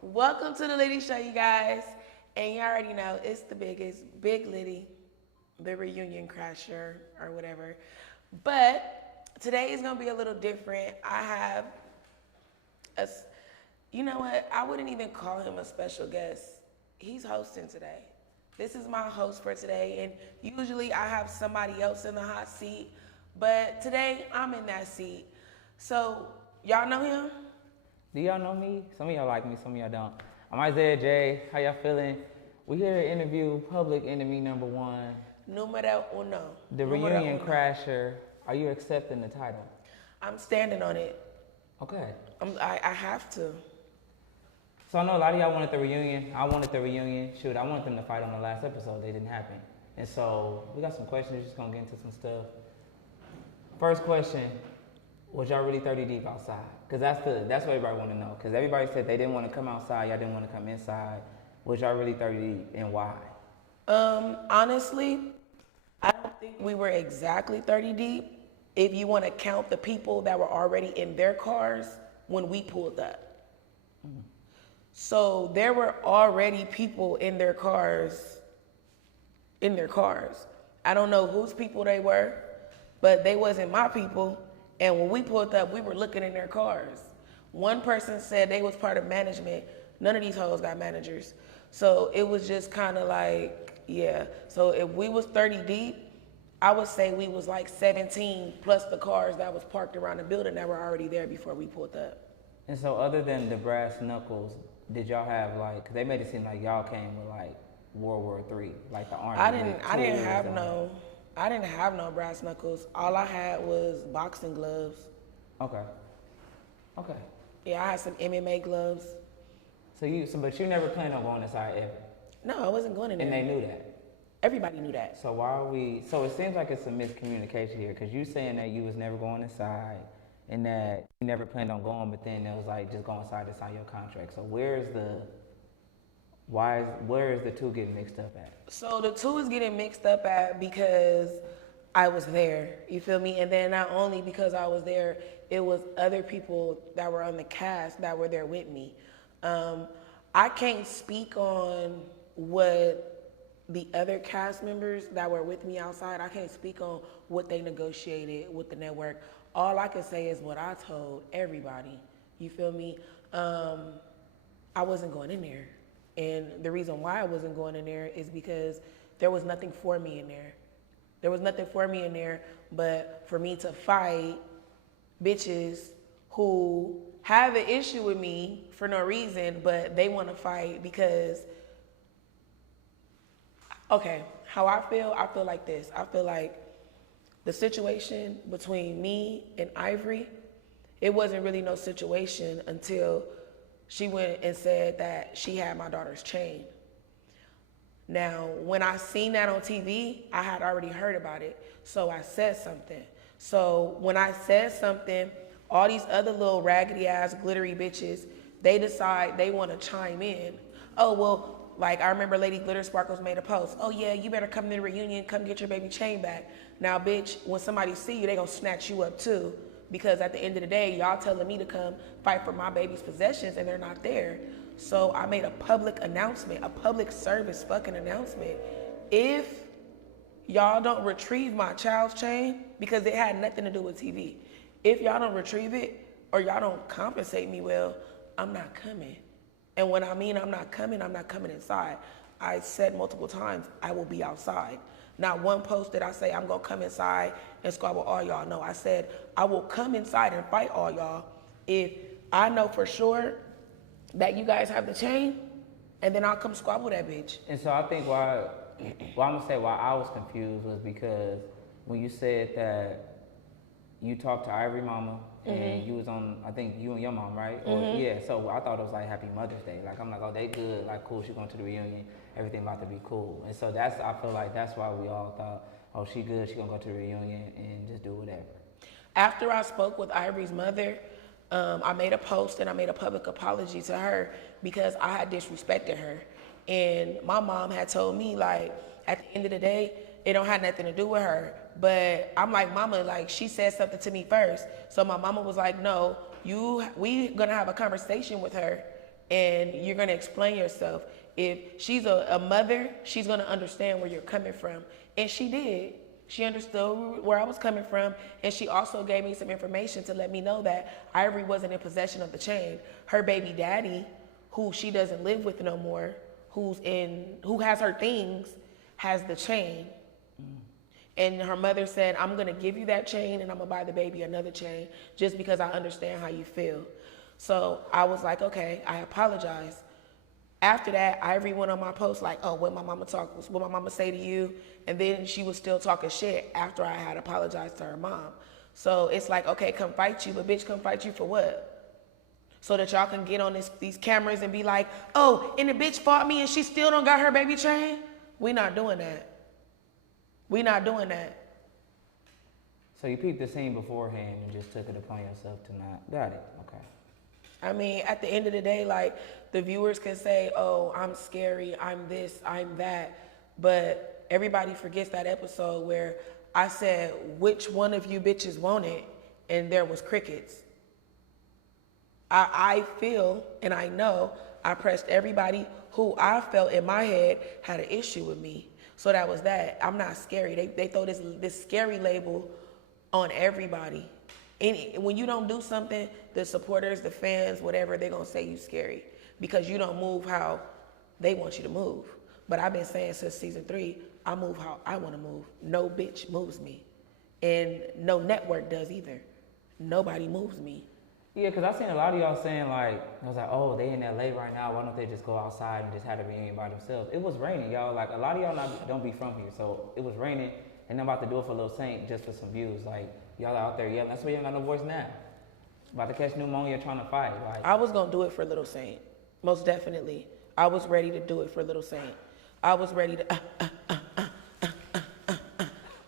Welcome to the Liddy Show, you guys. And you already know it's the biggest, Big Liddy, the reunion crasher or whatever. But today is gonna be a little different. I have a, you know what? I wouldn't even call him a special guest. He's hosting today. This is my host for today, and usually I have somebody else in the hot seat, but today I'm in that seat. So y'all know him? Do y'all know me? Some of y'all like me, some of y'all don't. I'm Isaiah Jaay. How y'all feeling? We here to interview public enemy number one, Numero uno. the Numero reunion uno. crasher. Are you accepting the title? I'm standing on it. Okay. I have to. So I know a lot of y'all wanted the reunion. I wanted the reunion. Shoot, I wanted them to fight on the last episode. They didn't happen. And so we got some questions. We're just gonna get into some stuff. First question: was y'all really 30 deep outside? Because that's what everybody want to know. Because everybody said they didn't want to come outside. Y'all didn't want to come inside. Was y'all really 30 deep, and why? Honestly, I don't think we were exactly 30 deep. If you want to count the people that were already in their cars when we pulled up. So there were already people in their cars. I don't know whose people they were, but they wasn't my people. And when we pulled up, we were looking in their cars. One person said they was part of management. None of these hoes got managers. So it was just kind of like, yeah. So if we was 30 deep, I would say we was like 17 plus the cars that was parked around the building that were already there before we pulled up. And so other than the brass knuckles, did y'all have like, cause they made it seem like y'all came with like World War III, like the army. I didn't have no brass knuckles. All I had was boxing gloves. Okay. Okay. Yeah, I had some MMA gloves. But you never planned on going inside ever. No, I wasn't going in there. And they knew that. Everybody knew that. So so it seems like it's a miscommunication here, because you saying that you was never going inside and that you never planned on going, but then it was like just go inside to sign your contract. So where is the two getting mixed up at? So the two is getting mixed up at because I was there. You feel me? And then not only because I was there, it was other people that were on the cast that were there with me. I can't speak on what the other cast members that were with me outside, I can't speak on what they negotiated with the network. All I can say is what I told everybody. You feel me? I wasn't going in there. And the reason why I wasn't going in there is because there was nothing for me in there. There was nothing for me in there but for me to fight bitches who have an issue with me for no reason, but they want to fight because, okay, how I feel like this. I feel like the situation between me and Ivory, it wasn't really no situation until she went and said that she had my daughter's chain. Now, when I seen that on TV, I had already heard about it, so I said something. So when I said something, all these other little raggedy ass glittery bitches, they decide they want to chime in. Oh, well, like I remember Lady Glitter Sparkles made a post. Oh yeah, you better come to the reunion, come get your baby chain back. Now bitch, when somebody see you, they gonna snatch you up too. Because at the end of the day, y'all telling me to come fight for my baby's possessions and they're not there. So I made a public announcement, a public service fucking announcement. If y'all don't retrieve my child's chain, because it had nothing to do with TV. If y'all don't retrieve it or y'all don't compensate me well, I'm not coming. And when I mean I'm not coming inside. I said multiple times, I will be outside. Not one post did I say I'm gonna come inside and squabble all y'all. No, I said I will come inside and fight all y'all if I know for sure that you guys have the chain, and then I'll come squabble that bitch. And so I think why I was confused was because when you said that you talked to Ivory Mama and you was on, I think you and your mom, right? Or, yeah, so I thought it was like Happy Mother's Day. Like, I'm like, oh, they good, like, cool, she going to the reunion, everything about to be cool. And so I feel like that's why we all thought, oh, she good, she gonna go to the reunion and just do whatever. After I spoke with Ivory's mother, I made a post and I made a public apology to her because I had disrespected her. And my mom had told me, like, at the end of the day, it don't have nothing to do with her. But I'm like, mama, like, she said something to me first. So my mama was like, no, we gonna have a conversation with her and you're gonna explain yourself. If she's a mother, she's gonna understand where you're coming from. And she did. She understood where I was coming from, and she also gave me some information to let me know that Ivory wasn't in possession of the chain. Her baby daddy, who she doesn't live with no more, who has her things, has the chain. And her mother said, I'm gonna give you that chain and I'm gonna buy the baby another chain just because I understand how you feel. So I was like, okay, I apologize. After that, Ivory went on my post like, oh, what my mama say to you? And then she was still talking shit after I had apologized to her mom. So it's like, okay, come fight you, but bitch, come fight you for what? So that y'all can get on these cameras and be like, oh, and the bitch fought me and she still don't got her baby chain? We not doing that. We not doing that. So you peeped the scene beforehand and just took it upon yourself to not. Got it. Okay. I mean, at the end of the day, like, the viewers can say, oh, I'm scary, I'm this, I'm that. But everybody forgets that episode where I said, which one of you bitches want it? And there was crickets. I feel and I know I pressed everybody who I felt in my head had an issue with me. So that was that. I'm not scary. They throw this scary label on everybody. And when you don't do something, the supporters, the fans, whatever, they're going to say you scary because you don't move how they want you to move. But I've been saying since season 3, I move how I want to move. No bitch moves me. And no network does either. Nobody moves me. Yeah, because I seen a lot of y'all saying like, I was like, oh, they in LA right now. Why don't they just go outside and just have a reunion by themselves? It was raining, y'all. Like, a lot of y'all don't be from here. So it was raining, and I'm about to do it for Lil Saint just for some views. Like, y'all out there yelling. That's why you don't got no voice now. About to catch pneumonia trying to fight. Like, I was going to do it for Little Saint. Most definitely. I was ready to do it for Little Saint. I was ready to,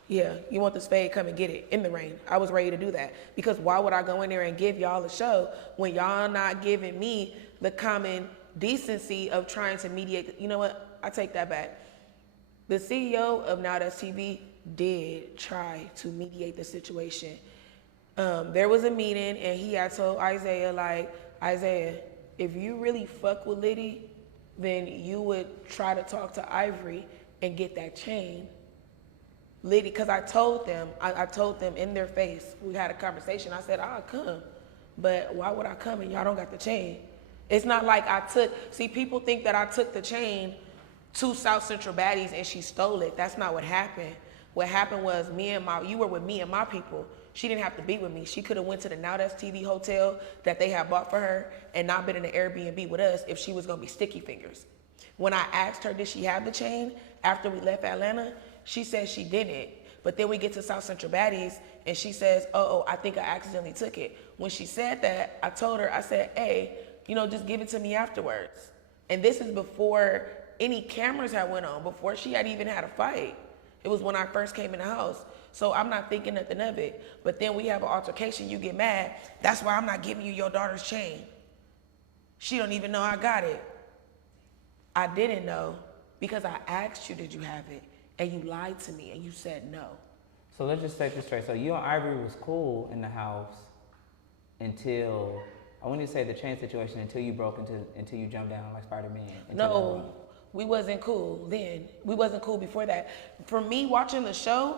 yeah, you want the spade, come and get it in the rain. I was ready to do that. Because why would I go in there and give y'all a show when y'all not giving me the common decency of trying to mediate? You know what? I take that back. The CEO of Now That's TV did try to mediate the situation. There was a meeting and he had told Isaiah, like, Isaiah, if you really fuck with Liddy, then you would try to talk to Ivory and get that chain. Liddy, because I told them in their face, we had a conversation. I said, I'll come, but why would I come and y'all don't got the chain? It's not like people think that I took the chain to South Central Baddies and she stole it. That's not what happened. What happened was you were with me and my people. She didn't have to be with me. She could have went to the Now That's TV hotel that they had bought for her and not been in the Airbnb with us if she was gonna be sticky fingers. When I asked her, did she have the chain after we left Atlanta? She said she didn't. But then we get to South Central Baddies and she says, oh, I think I accidentally took it. When she said that, I told her, I said, hey, just give it to me afterwards. And this is before any cameras had went on, before she had even had a fight. It was when I first came in the house. So I'm not thinking nothing of it. But then we have an altercation, you get mad. That's why I'm not giving you your daughter's chain. She don't even know I got it. I didn't know because I asked you, did you have it? And you lied to me and you said no. so let's just set this straight. So you and Ivory was cool in the house until, I wouldn't even say the chain situation, until you until you jumped down like Spider-Man. No, we wasn't cool then. We wasn't cool before that. For me watching the show,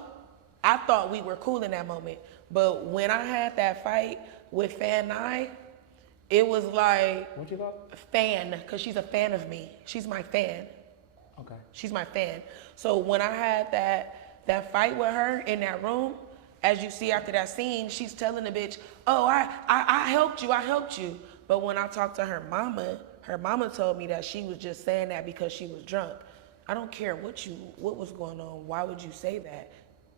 I thought we were cool in that moment. But when I had that fight with Fan 9, it was like, what you call it? Fan, because she's a fan of me. She's my fan. Okay. She's my fan. So when I had that fight with her in that room, as you see after that scene, she's telling the bitch, oh, I helped you. But when I talked to her mama told me that she was just saying that because she was drunk. I don't care what was going on. Why would you say that?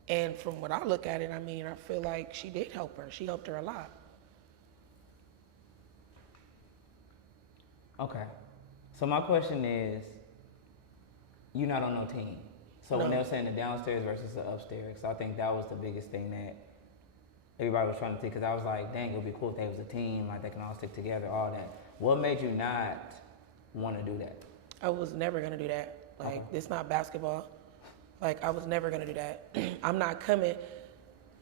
And from what I look at it, I mean, I feel like she did help her. She helped her a lot. Okay. So my question is, you're not on no team. So when they were saying the downstairs versus the upstairs, I think that was the biggest thing that everybody was trying to think, because I was like, dang, it would be cool if they was a team, like they can all stick together, all that. What made you not want to do that? I was never going to do that. Like, It's not basketball. Like, I was never going to do that. I'm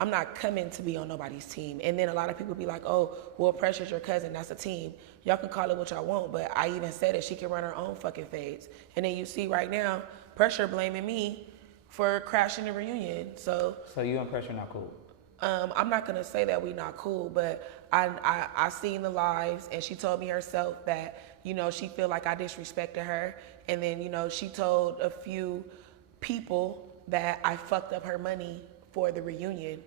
I'm not coming to be on nobody's team. And then a lot of people be like, oh, well, Pressure's your cousin. That's a team. Y'all can call it what y'all want. But I even said that she can run her own fucking fades. And then you see right now, Pressure blaming me for crashing the reunion. So you and Pressure not cool? I'm not gonna say that we not cool, but I seen the lives, and she told me herself that, you know, she feel like I disrespected her, and then, you know, she told a few people that I fucked up her money for the reunion,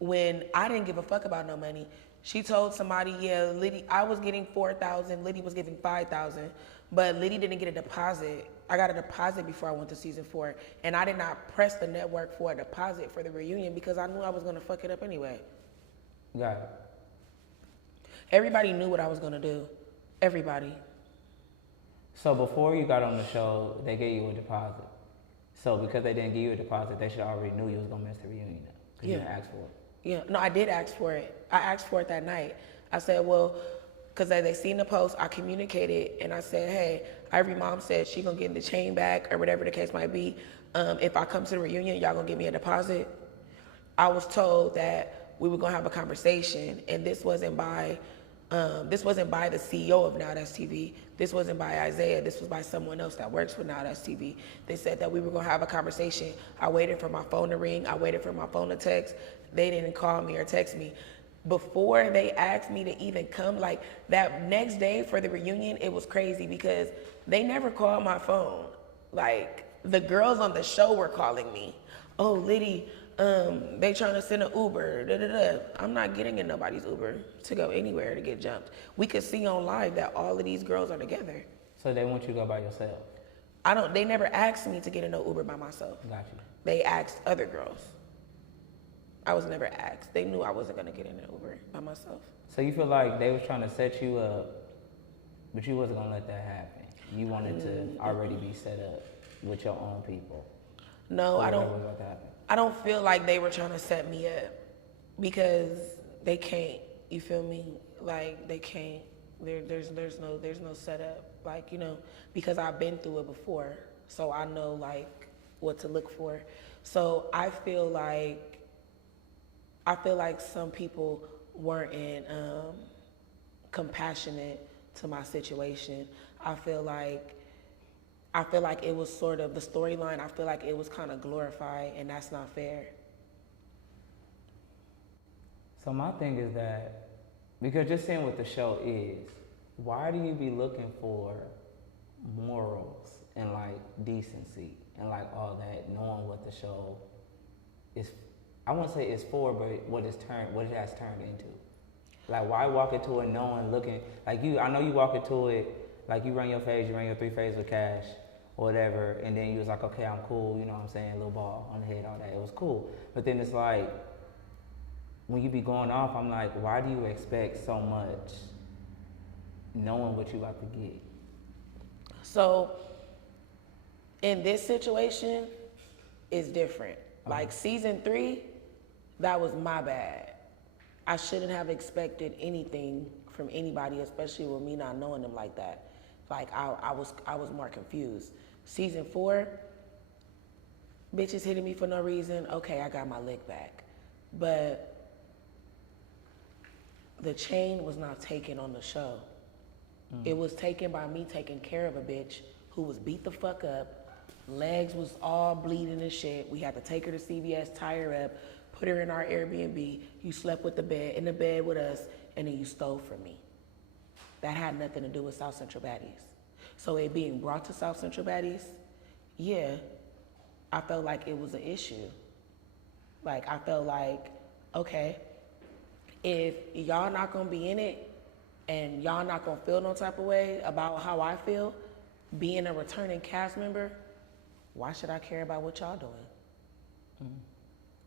when I didn't give a fuck about no money. She told somebody, yeah, Liddy, I was getting 4,000, Liddy was getting 5,000, but Liddy didn't get a deposit. I got a deposit before I went to season 4, and I did not press the network for a deposit for the reunion because I knew I was gonna fuck it up anyway. Got it. Everybody knew what I was gonna do. Everybody. So before you got on the show, they gave you a deposit. So because they didn't give you a deposit, they should already knew you was gonna miss the reunion because you didn't ask for it. Yeah, no, I did ask for it. I asked for it that night. I said, well, because they seen the post, I communicated, and I said, hey, Ivory mom said she gonna get the chain back or whatever the case might be. If I come to the reunion, y'all gonna give me a deposit? I was told that we were gonna have a conversation, and this wasn't by the CEO of Now That's TV. This wasn't by Isaiah. This was by someone else that works for Now That's TV. They said that we were gonna have a conversation. I waited for my phone to ring. I waited for my phone to text. They didn't call me or text me. Before they asked me to even come, like that next day for the reunion, it was crazy because they never called my phone. Like the girls on the show were calling me. Oh, Liddy, they trying to send an Uber. Da, da, da. I'm not getting in nobody's Uber to go anywhere to get jumped. We could see on live that all of these girls are together. So they want you to go by yourself? They never asked me to get in no Uber by myself. Got you. They asked other girls. I was never asked. They knew I wasn't gonna get in an Uber by myself. So you feel like they was trying to set you up, but you wasn't gonna let that happen. You wanted to already be set up with your own people. No, I don't. I don't feel like they were trying to set me up because they can't. You feel me? Like they can't. There's no setup. Like, you know, because I've been through it before, so I know like what to look for. So I feel like some people weren't compassionate to my situation. I feel like it was sort of the storyline. I feel like it was kind of glorified, and that's not fair. So my thing is that, because just seeing what the show is, why do you be looking for morals and like decency and like all that, knowing what the show is? I won't say it's for, but what it has turned into. Like, why walk into it knowing, looking like you? I know you walk into it like you run your 3 phase with cash or whatever, and then you was like, okay, I'm cool, you know what I'm saying, little ball on the head, all that. It was cool. But then it's like, when you be going off, I'm like, why do you expect so much knowing what you about to get? So, in this situation, it's different. Like season 3, that was my bad. I shouldn't have expected anything from anybody, especially with me not knowing them like that. Like I was more confused. Season 4, bitches hitting me for no reason. Okay, I got my lick back. But the chain was not taken on the show. It was taken by me taking care of a bitch who was beat the fuck up. Legs was all bleeding and shit. We had to take her to CVS, tie her up, put her in our Airbnb. You slept in the bed with us, and then you stole from me. That had nothing to do with South Central Baddies. So it being brought to South Central Baddies, yeah, I felt like it was an issue. Like I felt like, okay, if y'all not gonna be in it and y'all not gonna feel no type of way about how I feel, being a returning cast member, why should I care about what y'all doing?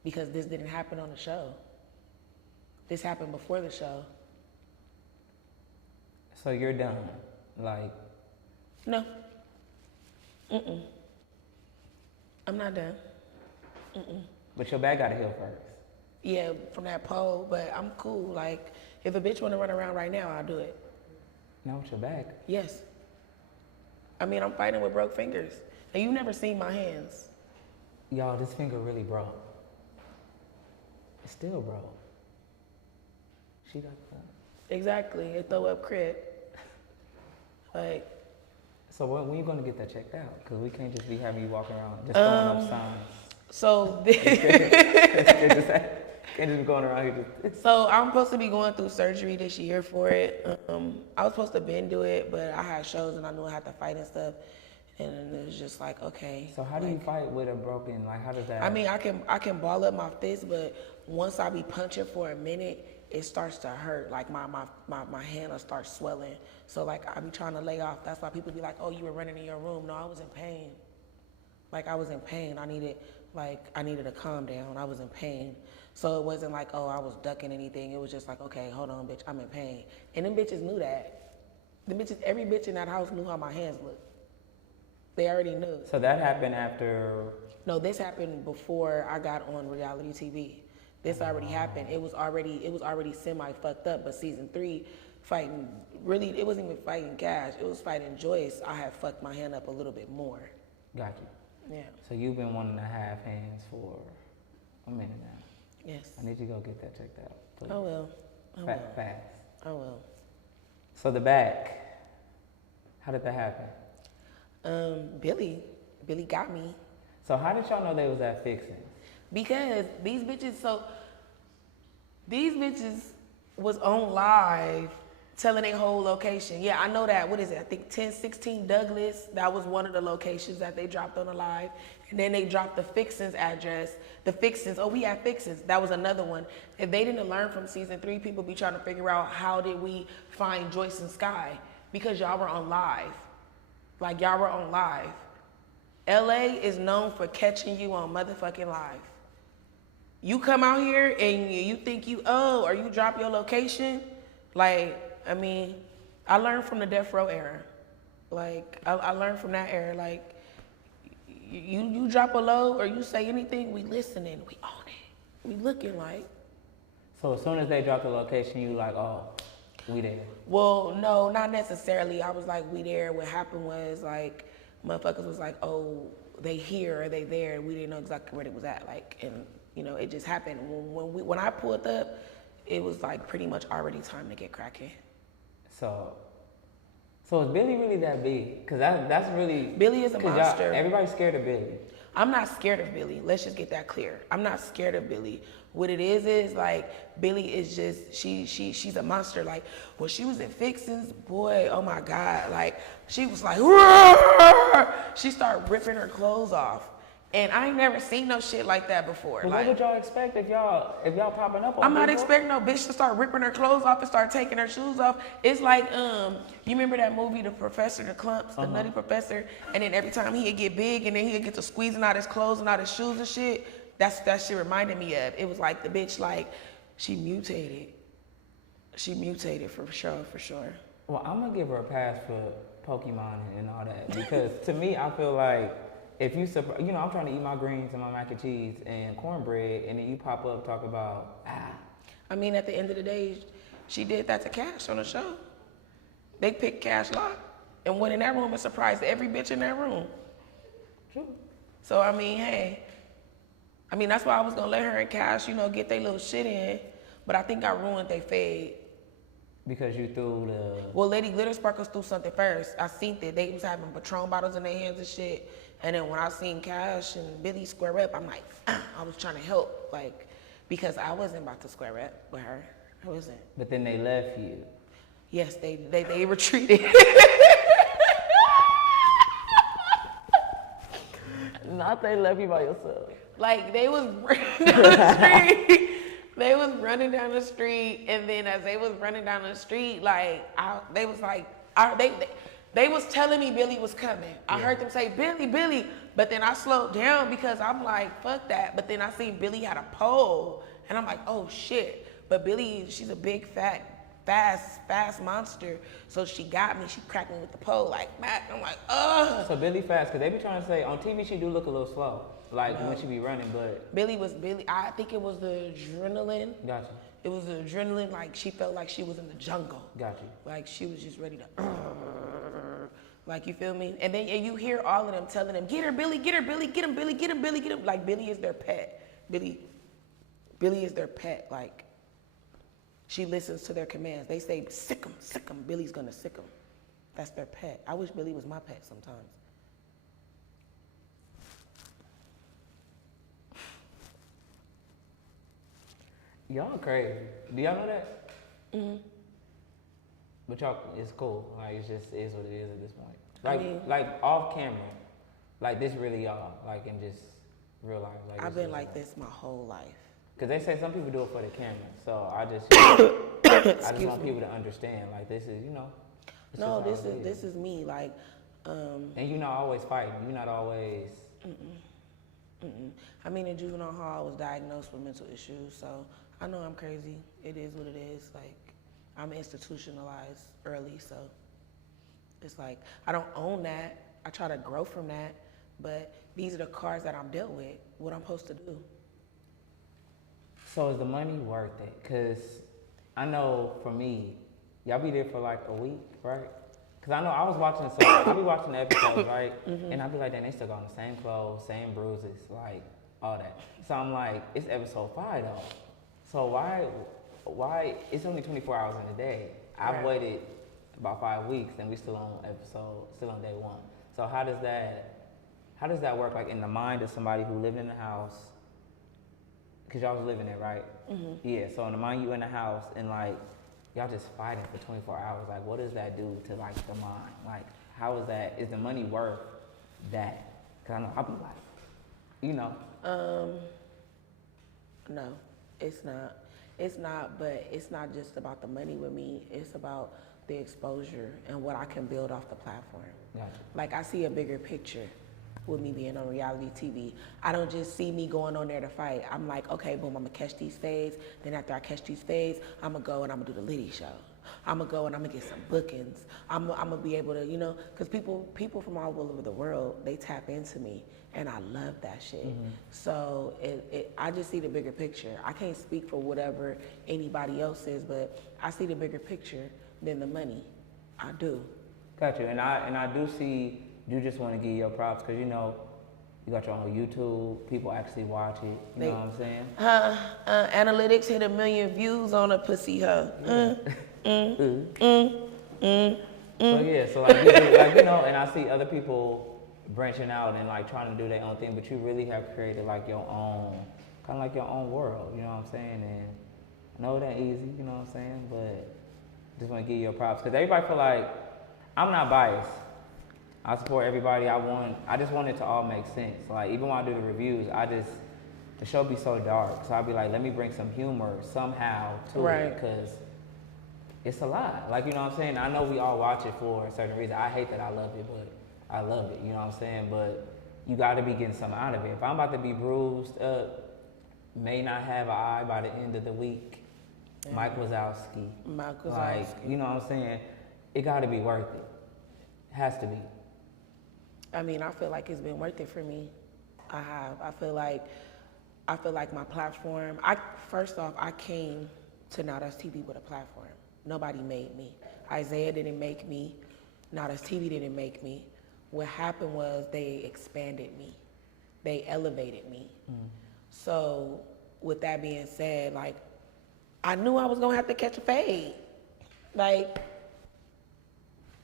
Because this didn't happen on the show. This happened before the show. So you're done? Like? No. I'm not done. But your back gotta heal first. Yeah, from that pole, but I'm cool. Like, if a bitch wanna run around right now, I'll do it. Not with your back? Yes. I mean, I'm fighting with broke fingers. And you've never seen my hands. Y'all, this finger really broke. Still, bro. She got that. Exactly. It throw up crib. Like. So when you gonna get that checked out? Because we can't just be having you walking around just throwing up signs. So. Can't just be going around here just. So I'm supposed to be going through surgery this year for it. I was supposed to been do it, but I had shows and I knew I had to fight and stuff. And it was just like, okay. So how do you fight with a broken, like how does that? I mean, I can ball up my fist, but once I be punching for a minute, it starts to hurt. Like my hand will start swelling. So like I be trying to lay off. That's why people be like, oh, you were running in your room. No, I was in pain. Like I was in pain. I needed to calm down. I was in pain. So it wasn't like, oh, I was ducking anything. It was just like, okay, hold on, bitch, I'm in pain. And them bitches knew that. Every bitch in that house knew how my hands looked. They already knew. So that happened after? No, this happened before I got on reality TV. This already happened. It was already semi fucked up. But season 3, fighting, really, it wasn't even fighting Cash. It was fighting Joyce. I had fucked my hand up a little bit more. Got you. Yeah. So you've been wanting to have hands for a minute now. Yes. I need you to go get that checked out, please. I will. Fast. I will. So the back, how did that happen? Billy got me. So how did y'all know they was at Fixin'? Because these bitches was on live telling their whole location. Yeah, I know that. What is it? I think 1016 Douglas. That was one of the locations that they dropped on the live. And then they dropped the Fixin's address. The Fixin's, oh, we had Fixin's. That was another one. If they didn't learn from season 3, people be trying to figure out how did we find Joyce and Sky? Because y'all were on live. Like y'all were on live. LA is known for catching you on motherfucking live. You come out here and you think or you drop your location. Like, I mean, I learned from the Death Row era. Like, I learned from that era. Like, you drop a low or you say anything, we listening, we own it. We looking like. So as soon as they dropped the location, you like, oh, we there. Well, no, not necessarily. I was like, we there. What happened was like, motherfuckers was like, oh, they here or they there. We didn't know exactly where they was at. Like, and you know, it just happened. When I pulled up, it was like pretty much already time to get cracking. So is Billy really that big? Cause that's really. Billy is a monster. Everybody's scared of Billy. I'm not scared of Billy. Let's just get that clear. I'm not scared of Billy. What it is like Billy is just she's a monster. Like when she was in Fixin's, boy, oh my God, like she was like, roar! She started ripping her clothes off. And I ain't never seen no shit like that before. But like, what would y'all expect if y'all popping up on I'm not people? expecting no bitch to start ripping her clothes off and start taking her shoes off. It's like, you remember that movie, The Professor, the Clumps, the Nutty Professor? And then every time he'd get big and then he'd get to squeezing out his clothes and out his shoes and shit. That shit reminded me of. It was like the bitch, like, she mutated. She mutated for sure. Well, I'm gonna give her a pass for Pokemon and all that. Because to me, I feel like if you, I'm trying to eat my greens and my mac and cheese and cornbread, and then you pop up talk about, I mean, at the end of the day, she did that to Cash on the show. They picked Cash Lock and went in that room and surprised every bitch in that room. True. So, I mean, hey. I mean, that's why I was gonna let her and Cash, get their little shit in, but I think I ruined their fade. Because you threw the... Well, Lady Glitter Sparkles threw something first. I seen that they was having Patron bottles in their hands and shit. And then when I seen Cash and Billy square up, I'm like, I was trying to help, like, because I wasn't about to square up with her. I wasn't. But then they left you. Yes, they retreated. Not they left you by yourself. Like, they was running down the street. They was running down the street, and then as they was running down the street, they was telling me Billy was coming. I heard them say, Billy, but then I slowed down because I'm like, fuck that. But then I seen Billy had a pole, and I'm like, oh shit. But Billy, she's a big, fast monster. So she got me. She cracked me with the pole like that. I'm like, ugh. So Billy fast, because they be trying to say, on TV she do look a little slow. Like when she be running, but... Billy, I think it was the adrenaline. Gotcha. It was the adrenaline, like she felt like she was in the jungle. Gotcha. Like she was just ready to, like, you feel me? And then you hear all of them telling them, get her, Billy, get her, Billy, get him, Billy, get him, Billy, get him. Like Billy is their pet. Billy Billy is their pet. Like, she listens to their commands. They say, sick him, Billy's gonna sick him. That's their pet. I wish Billy was my pet sometimes. Y'all crazy. Do y'all know that? Mm-hmm. But y'all, it's cool. Like, it's just is what it is at this point. Like, like off camera, like this really y'all, like in just real life. Like, I've been like this my whole life. Cause they say some people do it for the camera, so I just, I just want people to understand. Like, this is, you know. No, this is me. Like, and you're not always fighting. You're not always. I mean, in juvenile hall, I was diagnosed with mental issues, so I know I'm crazy. It is what it is. Like, I'm institutionalized early, so it's like I don't own that. I try to grow from that, but these are the cards that I'm dealt with. What I'm supposed to do. So is the money worth it? Cause I know for me, y'all be there for like a week, right? Cause I know I was watching, so I be watching the episodes, right? And I be like, damn, they still got on the same clothes, same bruises, like all that. So I'm like, it's episode 5 though. So why? It's only 24 hours in a day. I've waited about 5 weeks, and we still on day 1. So how does that work? Like in the mind of somebody who lived in the house, cause y'all was living there, right? Yeah. So in the mind, you in the house, and like y'all just fighting for 24 hours. Like, what does that do to like the mind? Like, how is that? Is the money worth that? Cause I know I'll be like, you know. No, it's not. It's not, but it's not just about the money with me. It's about the exposure and what I can build off the platform. Gotcha. Like, I see a bigger picture with me being on reality TV. I don't just see me going on there to fight. I'm like, okay, boom, I'm gonna catch these fades. Then after I catch these fades, I'm gonna go and I'm gonna do the Liddy show. I'm gonna go and I'm gonna get some bookings. I'm gonna be able to, you know, because people from all over the world, they tap into me, and I love that shit. So I just see the bigger picture. I can't speak for whatever anybody else is, but I see the bigger picture than the money. I do. Got you, and I do see. You just want to give your props because you know you got your own YouTube. People actually watch it. You know what I'm saying? Analytics hit 1 million views on a pussy hoe. So yeah, so like you know, and I see other people branching out and like trying to do their own thing, but you really have created like your own, kind of like your own world. You know what I'm saying? And I know it ain't easy. You know what I'm saying? But just want to give you your props because everybody feel like I'm not biased. I support everybody. I just want it to all make sense. Like even when I do the reviews, the show be so dark. So I'll be like, let me bring some humor somehow to it because it's a lot. Like, you know what I'm saying? I know we all watch it for a certain reason. I hate that I love it, but I love it. You know what I'm saying? But you got to be getting something out of it. If I'm about to be bruised up, may not have an eye by the end of the week, Mike Wazowski. Like, you know what I'm saying? It got to be worth it. It has to be. I mean, I feel like it's been worth it for me. I have. I feel like my platform. First off, I came to Not Us TV with a platform. Nobody made me. Isaiah didn't make me. Not Us TV didn't make me. What happened was they expanded me. They elevated me. So with that being said, like, I knew I was gonna have to catch a fade. Like,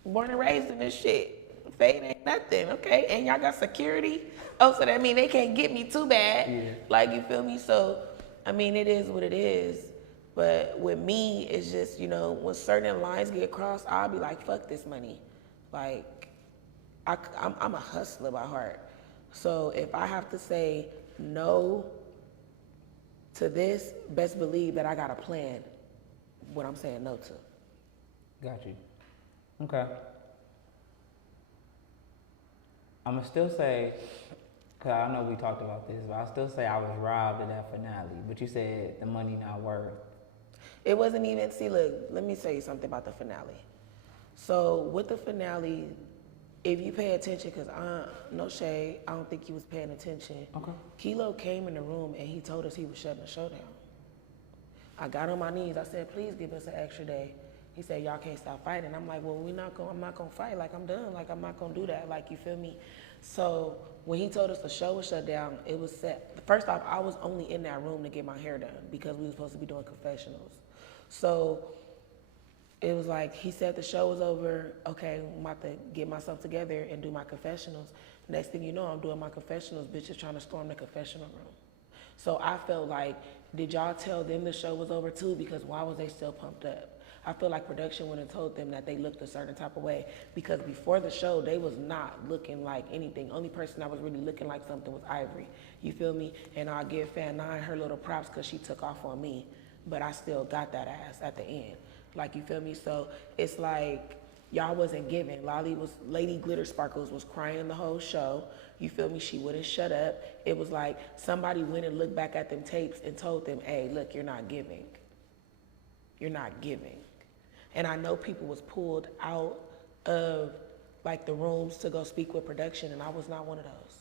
born and raised in this shit. Fade ain't nothing, okay? And y'all got security. Oh, so that mean they can't get me too bad. Yeah. Like, you feel me? So, I mean, it is what it is. But with me, it's just, you know, when certain lines get crossed, I'll be like, fuck this money. Like, I'm a hustler by heart. So if I have to say no to this, best believe that I got a plan what I'm saying no to. Got you. Okay. I'm going to still say, because I know we talked about this, but I still say I was robbed of that finale. But you said the money not worth. It wasn't even, see, look, let me tell you something about the finale. So with the finale, if you pay attention, because no shade, I don't think he was paying attention. Okay. Kilo came in the room and he told us he was shutting the show down. I got on my knees. I said, please give us an extra day. He said, y'all can't stop fighting. I'm like, well, I'm not gonna fight. Like, I'm done. Like, I'm not gonna do that. Like, you feel me? So when he told us the show was shut down, it was set. First off, I was only in that room to get my hair done because we were supposed to be doing confessionals. So it was like, he said the show was over. Okay, I'm about to get myself together and do my confessionals. Next thing you know, I'm doing my confessionals. Bitches trying to storm the confessional room. So I felt like, did y'all tell them the show was over too? Because why was they still pumped up? I feel like production went and told them that they looked a certain type of way, because before the show, they was not looking like anything. Only person that was really looking like something was Ivory. You feel me? And I'll give Fan 9 her little props because she took off on me, but I still got that ass at the end. Like, you feel me? So it's like, y'all wasn't giving. Lady Glitter Sparkles was crying the whole show. You feel me? She wouldn't shut up. It was like somebody went and looked back at them tapes and told them, hey, look, you're not giving. You're not giving. And I know people was pulled out of like the rooms to go speak with production, and I was not one of those.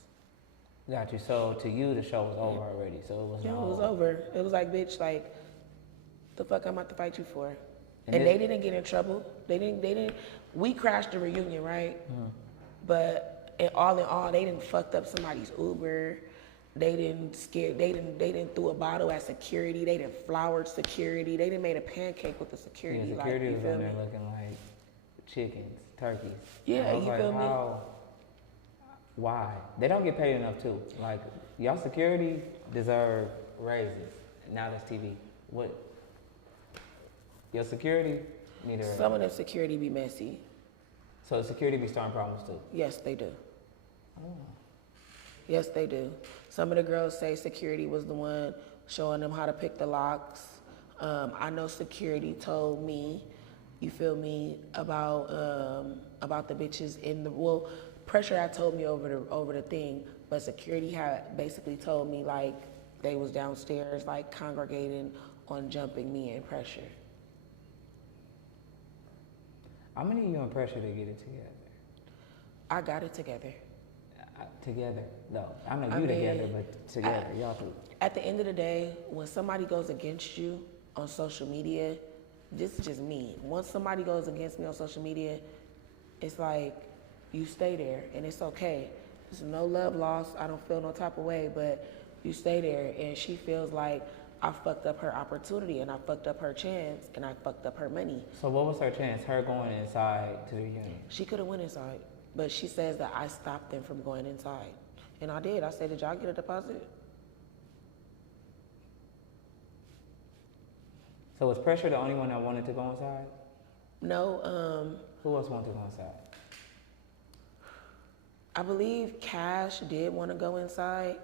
Got you. So to you, the show was over already. So it was. Yeah, no... it was over. It was like, bitch, like, the fuck I'm about to fight you for? And they didn't get in trouble. They didn't. We crashed the reunion, right? Mm-hmm. But all in all, they didn't fucked up somebody's Uber. They didn't threw a bottle at security. They didn't flowered security. They didn't made a pancake with the security. Yeah, security like, was on there looking like chickens, turkeys. Yeah, you feel me? Why? They don't get paid enough too. Like, y'all security deserve raises. Now that's TV. What? Your security need a... Some of them security be messy. So security be starting problems too? Yes, they do. Oh. Yes, they do. Some of the girls say security was the one showing them how to pick the locks. I know security told me, you feel me, about the bitches in the... Well, Pressure had told me over the thing, but security had basically told me, like, they was downstairs, like, congregating on jumping me and Pressure. How many of you and Pressure to get it together? I got it together. Together? No. I know you together, but together, y'all two. At the end of the day, when somebody goes against you on social media, this is just me. Once somebody goes against me on social media, it's like, you stay there, and it's okay. There's no love lost. I don't feel no type of way, but you stay there, and she feels like I fucked up her opportunity, and I fucked up her chance, and I fucked up her money. So what was her chance? Her going inside to the reunion? She could have went inside, but she says that I stopped them from going inside. And I did. I said, did y'all get a deposit? So was Pressure the only one that wanted to go inside? No. Who else wanted to go inside? I believe Cash did want to go inside,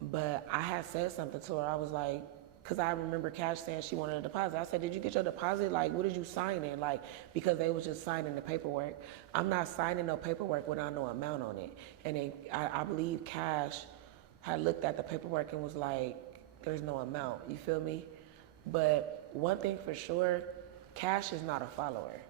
but I had said something to her. I was like, because I remember Cash saying she wanted a deposit. I said, did you get your deposit? Like, what did you sign in? Like, because they was just signing the paperwork. I'm not signing no paperwork without no amount on it. And then I believe Cash had looked at the paperwork and was like, there's no amount. You feel me? But one thing for sure, Cash is not a follower.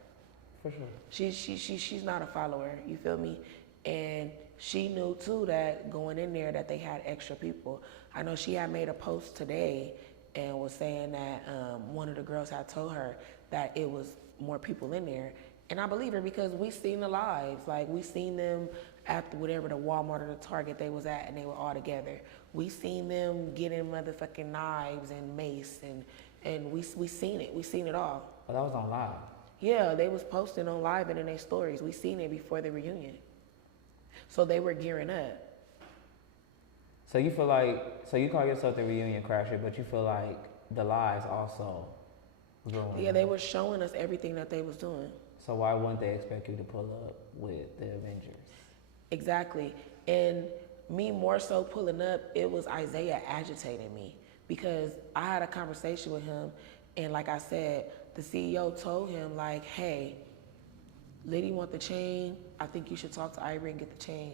For sure. She's not a follower. You feel me? And she knew too that going in there that they had extra people. I know she had made a post today and was saying that one of the girls had told her that it was more people in there. And I believe her because we seen the lives. Like, we seen them at whatever the Walmart or the Target they was at, and they were all together. We seen them getting motherfucking knives and mace, and we seen it. We seen it all. Oh, that was on live? Yeah, they was posting on live and in their stories. We seen it before the reunion. So they were gearing up. So you feel like, so you call yourself the reunion crasher, but you feel like the lies also ruined. Yeah, they were showing us everything that they was doing. So why wouldn't they expect you to pull up with the Avengers? Exactly. And me more so pulling up, it was Isaiah agitating me because I had a conversation with him, and like I said, the CEO told him like, hey, Liddy want the chain. I think you should talk to Ivory and get the chain.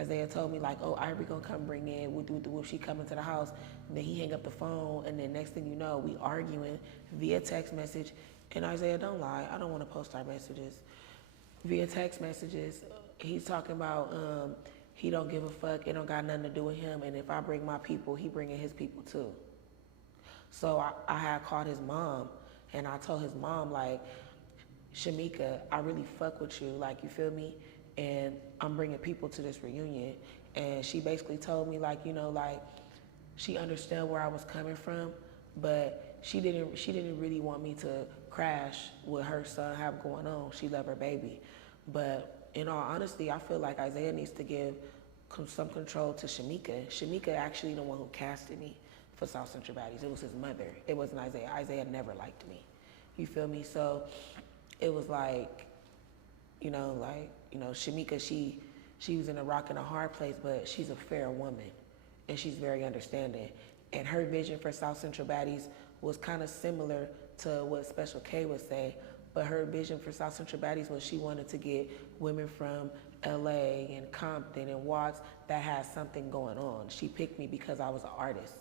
Isaiah told me like, oh, Ivory gonna come bring in, whoop, she coming to the house. And then he hang up the phone, and then next thing you know, we arguing via text message. And Isaiah, don't lie, I don't wanna post our messages. Via text messages, he's talking about he don't give a fuck, it don't got nothing to do with him, and if I bring my people, he bringing his people too. So I had called his mom, and I told his mom like, Shamika, I really fuck with you, like, you feel me? And I'm bringing people to this reunion. And she basically told me, like, you know, like, she understood where I was coming from, but she didn't really want me to crash what her son have going on. She love her baby. But in all honesty, I feel like Isaiah needs to give some control to Shamika. Shamika actually the one who casted me for South Central Baddies. It was his mother. It wasn't Isaiah. Isaiah never liked me. You feel me? So it was like, Shamika, she was in a rock and a hard place, but she's a fair woman and she's very understanding. And her vision for South Central Baddies was kind of similar to what Special K would say, but her vision for South Central Baddies was she wanted to get women from LA and Compton and Watts that had something going on. She picked me because I was an artist.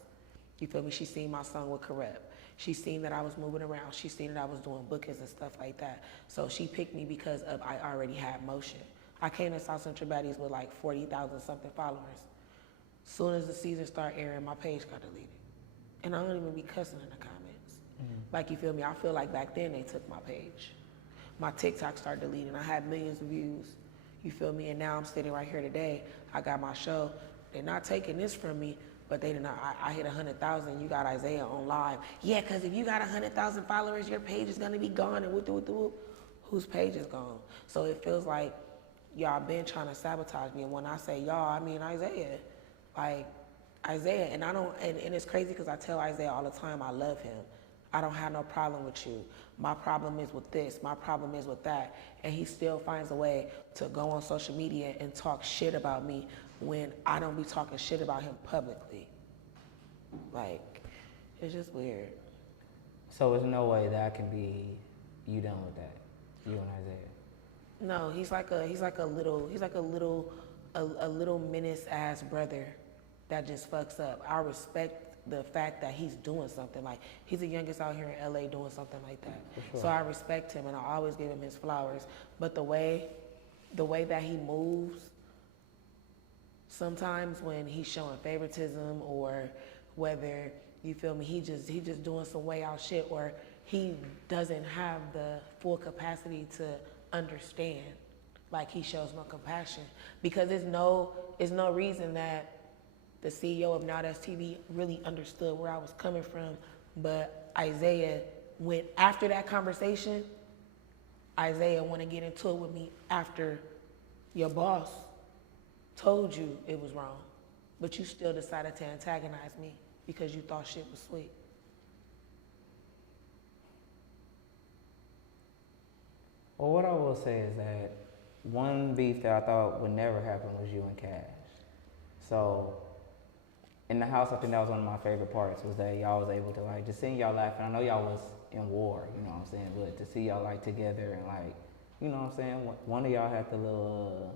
You feel me? She seen my song with Corrupt. She seen that I was moving around. She seen that I was doing bookings and stuff like that. So she picked me because of I already had motion. I came to South Central Baddies with like 40,000 something followers. Soon as the season started airing, my page got deleted. And I don't even be cussing in the comments. Like, you feel me? I feel like back then they took my page. My TikTok started deleting. I had millions of views. You feel me? And now I'm sitting right here today. I got my show. They're not taking this from me, but they did not. I hit 100,000. You got Isaiah on live. Yeah, because if you got 100,000 followers, your page is going to be gone. And whoop. Whose page is gone? So it feels like y'all been trying to sabotage me. And when I say y'all, I mean Isaiah. Like, Isaiah. And I don't, and it's crazy because I tell Isaiah all the time I love him. I don't have no problem with you. My problem is with this. My problem is with that. And he still finds a way to go on social media and talk shit about me when I don't be talking shit about him publicly. Like, it's just weird. So there's no way that I can be you done with that, you and Isaiah. No, he's like a little menace ass brother that just fucks up. I respect the fact that he's doing something. Like, he's the youngest out here in LA doing something like that. Sure. So I respect him and I always give him his flowers. But the way that he moves, sometimes when he's showing favoritism or whether, you feel me, he just doing some way out shit, or he doesn't have the full capacity to understand. Like, he shows no compassion because there's no reason that the CEO of Now That's TV really understood where I was coming from. But Isaiah went, after that conversation, Isaiah want to get into it with me after your boss told you it was wrong, but you still decided to antagonize me because you thought shit was sweet. Well, what I will say is that one beef that I thought would never happen was you and Cash. So in the house, I think that was one of my favorite parts, was that y'all was able to, like, just seeing y'all laughing. I know y'all was in war, you know what I'm saying, but to see y'all, like, together and, like, you know what I'm saying, one of y'all had the little,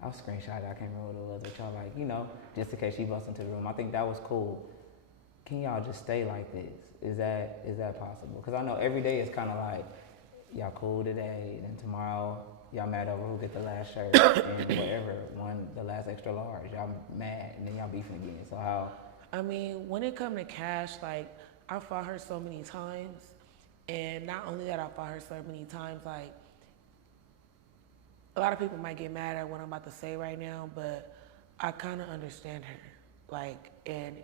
I'll screenshot it, I can't remember what it was, but y'all, like, you know, just in case she busts into the room. I think that was cool. Can y'all just stay like this? Is that possible? Because I know every day it's kind of like, y'all cool today, and tomorrow y'all mad over who get the last shirt and whatever, the last extra large. Y'all mad and then y'all beefing again. So how? I mean, when it come to Cash, like, I fought her so many times, and not only that, I fought her so many times, like, a lot of people might get mad at what I'm about to say right now, but I kind of understand her. Like, and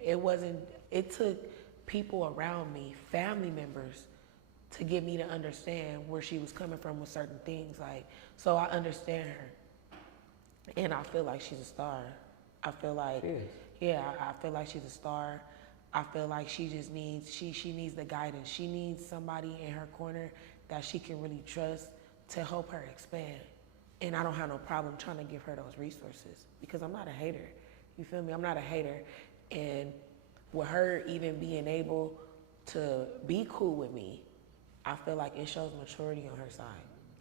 it took people around me, family members, to get me to understand where she was coming from with certain things. Like, so I understand her. And I feel like she's a star. I feel like, I feel like she's a star. I feel like she just needs, she needs the guidance. She needs somebody in her corner that she can really trust to help her expand. And I don't have no problem trying to give her those resources because I'm not a hater. You feel me? I'm not a hater. And with her even being able to be cool with me, I feel like it shows maturity on her side.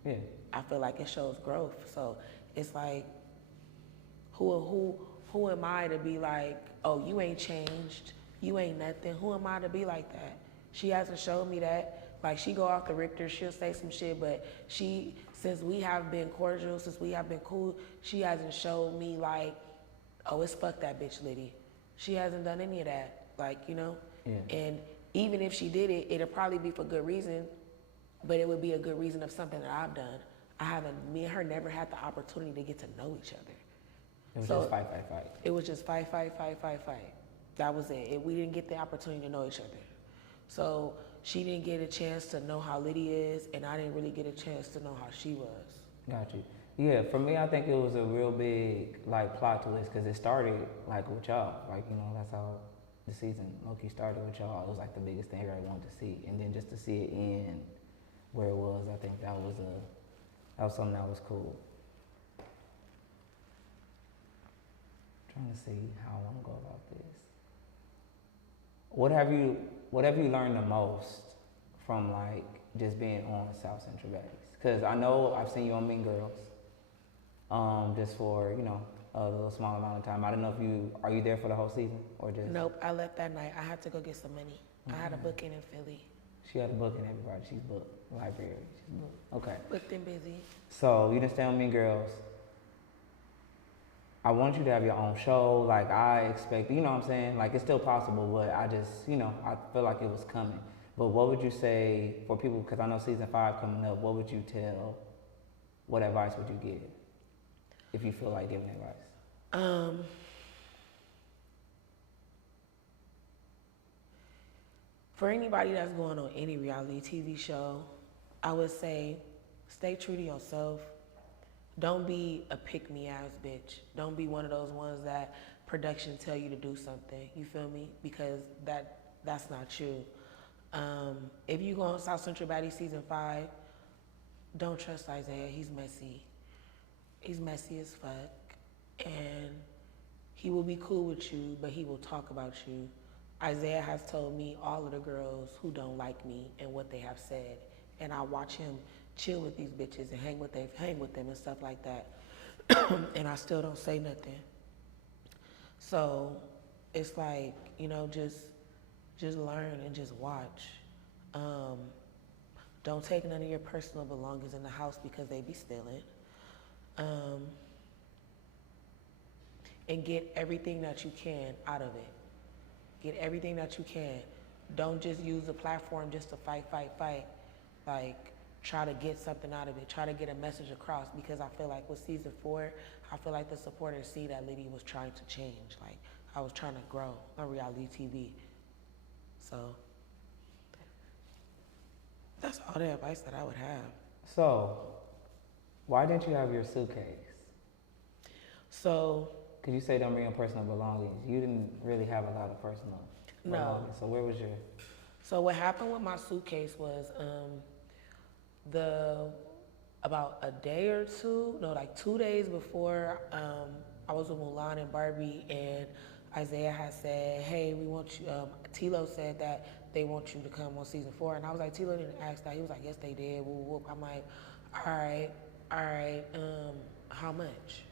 Yeah. I feel like it shows growth. So it's like, who am I to be like, oh, you ain't changed, you ain't nothing. Who am I to be like that? She hasn't showed me that. Like, she go off the Richter, she'll say some shit, but since we have been cordial, since we have been cool, she hasn't showed me like, oh, it's fuck that bitch Liddy. She hasn't done any of that. Like, you know? Yeah. And even if she did it, it'll probably be for good reason. but it would be a good reason of something that I've done. Me and her never had the opportunity to get to know each other. It was just fight, fight, fight. It was just fight, fight, fight, fight, fight. That was it. We didn't get the opportunity to know each other. So she didn't get a chance to know how Liddy is, and I didn't really get a chance to know how she was. Got you. Yeah, for me, I think it was a real big like plot twist because it started like with y'all. Like, you know, that's how the season low-key started with y'all. It was like the biggest thing everybody wanted to see, and then just to see it end where it was, I think that was something that was cool. Trying to see how I want to go about this. What have you learned the most from like just being on South Central Baddies? Because I know I've seen you on Mean Girls, just for, you know, a little small amount of time. I don't know if are you there for the whole season or just? Nope, I left that night. I had to go get some money. I had a booking in Philly. She had a booking, everybody. She's booked. Library, she's booked. Okay. Booked and busy. So you didn't stay on Mean Girls. I want you to have your own show. Like, I expect, you know what I'm saying? Like, it's still possible, but I just, you know, I feel like it was coming. But what would you say for people, because I know season 5 coming up, what would you tell, what advice would you give if you feel like giving advice? For anybody that's going on any reality TV show, I would say stay true to yourself. Don't be a pick-me-ass bitch. Don't be one of those ones that production tell you to do something. You feel me? Because that's not you. If you go on South Central Baddies season 5, don't trust Isaiah. He's messy. He's messy as fuck. And he will be cool with you, but he will talk about you. Isaiah has told me all of the girls who don't like me and what they have said. And I watch him chill with these bitches and hang with them and stuff like that. And I still don't say nothing. So it's like, you know, just learn and just watch. Don't take none of your personal belongings in the house because they be stealing. And get everything that you can out of it. Get everything that you can. Don't just use the platform just to fight. Like, try to get something out of it. Try to get a message across, because I feel like with season 4, I feel like the supporters see that Liddy was trying to change. Like, I was trying to grow on reality TV. So that's all the advice that I would have. So, why didn't you have your suitcase? So, because you say don't bring your personal belongings. You didn't really have a lot of personal belongings. So where was your? So what happened with my suitcase was about a day or two, no, like 2 days before I was with Mulan and Barbie, and Isaiah had said, hey, we want you, Tilo said that they want you to come on season 4. And I was like, Tilo didn't ask that. He was like, yes, they did. Whoop, whoop. I'm like, all right, how much?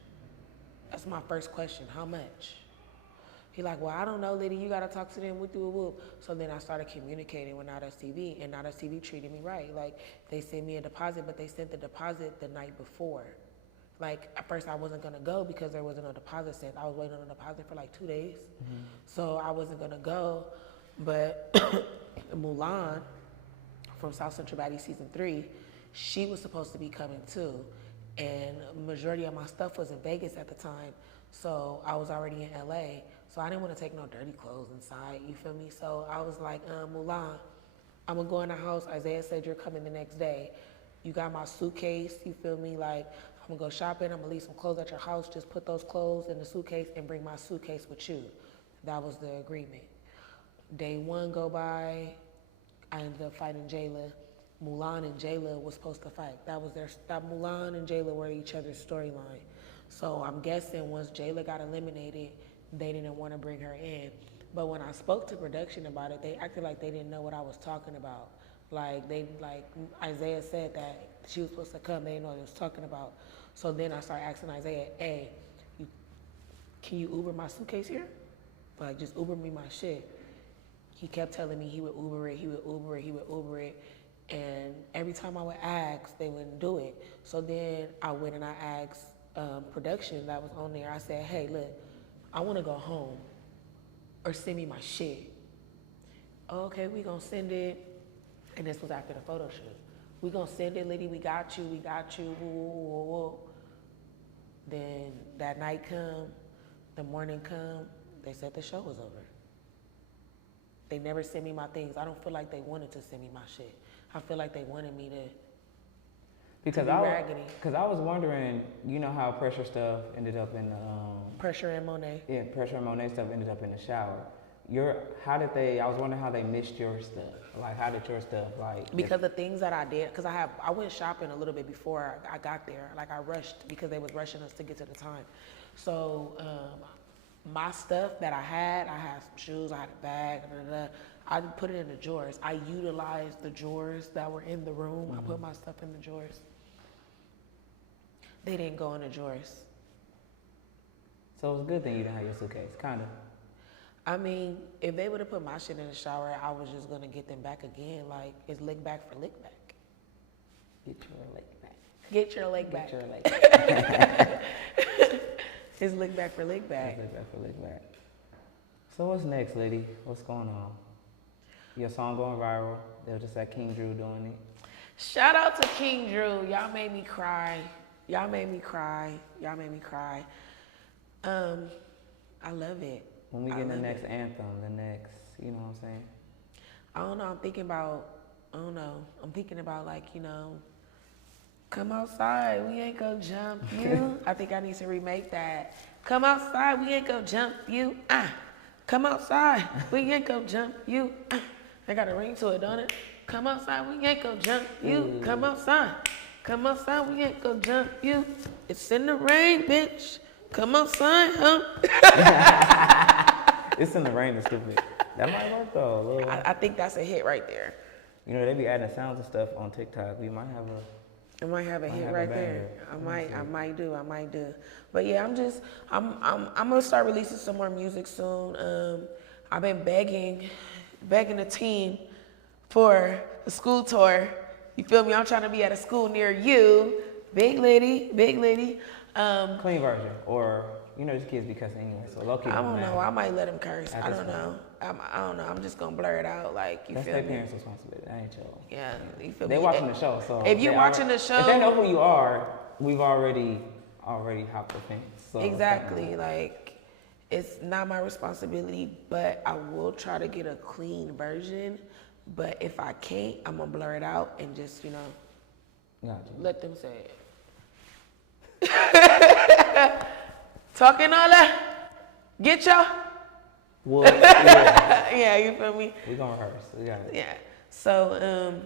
That's my first question, how much? He like, well, I don't know, Liddy, you gotta talk to them, whoop, whoop, whoop. So then I started communicating with Not Us TV, and Not Us TV treated me right. Like, they sent me a deposit, but they sent the deposit the night before. Like, at first I wasn't gonna go because there wasn't a deposit sent. I was waiting on a deposit for like 2 days. Mm-hmm. So I wasn't gonna go, but Mulan from South Central Baddies season 3, she was supposed to be coming too. And majority of my stuff was in Vegas at the time, so I was already in LA, so I didn't want to take no dirty clothes inside, you feel me? So I was like, Mulan, I'm gonna go in the house. Isaiah said you're coming the next day. You got my suitcase, you feel me? Like, I'm gonna go shopping, I'm gonna leave some clothes at your house, just put those clothes in the suitcase and bring my suitcase with you. That was the agreement. Day 1 go by, I ended up fighting Jayla. Mulan and Jayla was supposed to fight. That Mulan and Jayla were each other's storyline. So I'm guessing once Jayla got eliminated, they didn't want to bring her in. But when I spoke to production about it, they acted like they didn't know what I was talking about. Like Isaiah said that she was supposed to come, they didn't know what he was talking about. So then I started asking Isaiah, hey, can you Uber my suitcase here? Like, just Uber me my shit. He kept telling me he would Uber it. And every time I would ask, they wouldn't do it. So then I went and I asked production that was on there. I said, hey, look, I want to go home, or send me my shit. Oh, okay, we gonna send it. And this was after the photo shoot. we gonna send it, Liddy, we got you, woo, woo, woo, woo. Then that night come, the morning come, they said the show was over. They never sent me my things. I don't feel like they wanted to send me my shit. I feel like they wanted me to because be raggedy. Because I was wondering, you know how Pressure stuff ended up in the Pressure and Monet. Yeah, Pressure and Monet stuff ended up in the shower. I was wondering how they missed your stuff. Like, how did your stuff, like... Because the things that I did, because I went shopping a little bit before I got there. Like, I rushed because they was rushing us to get to the time. So, my stuff that I had some shoes, I had a bag, I put it in the drawers. I utilized the drawers that were in the room. Mm-hmm. I put my stuff in the drawers. They didn't go in the drawers. So it was a good thing you didn't have your suitcase, kind of. I mean, if they would have put my shit in the shower, I was just gonna get them back again. Like, it's lick back for lick back. Get your leg back. Get your leg back. Get your leg back. It's lick back for lick back. It's lick back for lick back. So what's next, Liddy? What's going on? Your song going viral. They were just at King Drew doing it. Shout out to King Drew. Y'all made me cry. Y'all made me cry. Y'all made me cry. I love it. When we get the next anthem, the next, you know what I'm saying? I don't know. I'm thinking about like, you know, come outside, we ain't gonna jump you. I think I need to remake that. Come outside, we ain't gonna jump you. Come outside, we ain't gonna jump you. I got a ring to it, don't it? Come outside, we ain't gonna jump you. Come outside, we ain't gonna jump you. It's in the rain, bitch. Come outside, huh? It's in the rain is stupid. That might work though. I think that's a hit right there. You know, they be adding sounds and stuff on TikTok. We might have a... I might have a hit right there. I might do. But yeah, I'm gonna start releasing some more music soon. I've been begging the team for a school tour. You feel me? I'm trying to be at a school near you. Big Liddy. Clean version, or you know, these kids be cussing anyway, so low key. I don't know. I might let them curse. I don't know. I don't know. I'm just gonna blur it out, like you That's feel me. That's their parents' responsibility. That ain't y'all. Yeah, you feel me. They watching the show, so if you're watching the show, if they know who you are, we've already hopped the fence. So exactly. Like, it's not my responsibility, but I will try to get a clean version. But if I can't, I'm gonna blur it out and just, you know, let them say it. Talking all that, get y'all. Well, yeah. Yeah, you feel me? We gonna rehearse. We got it. Yeah. So,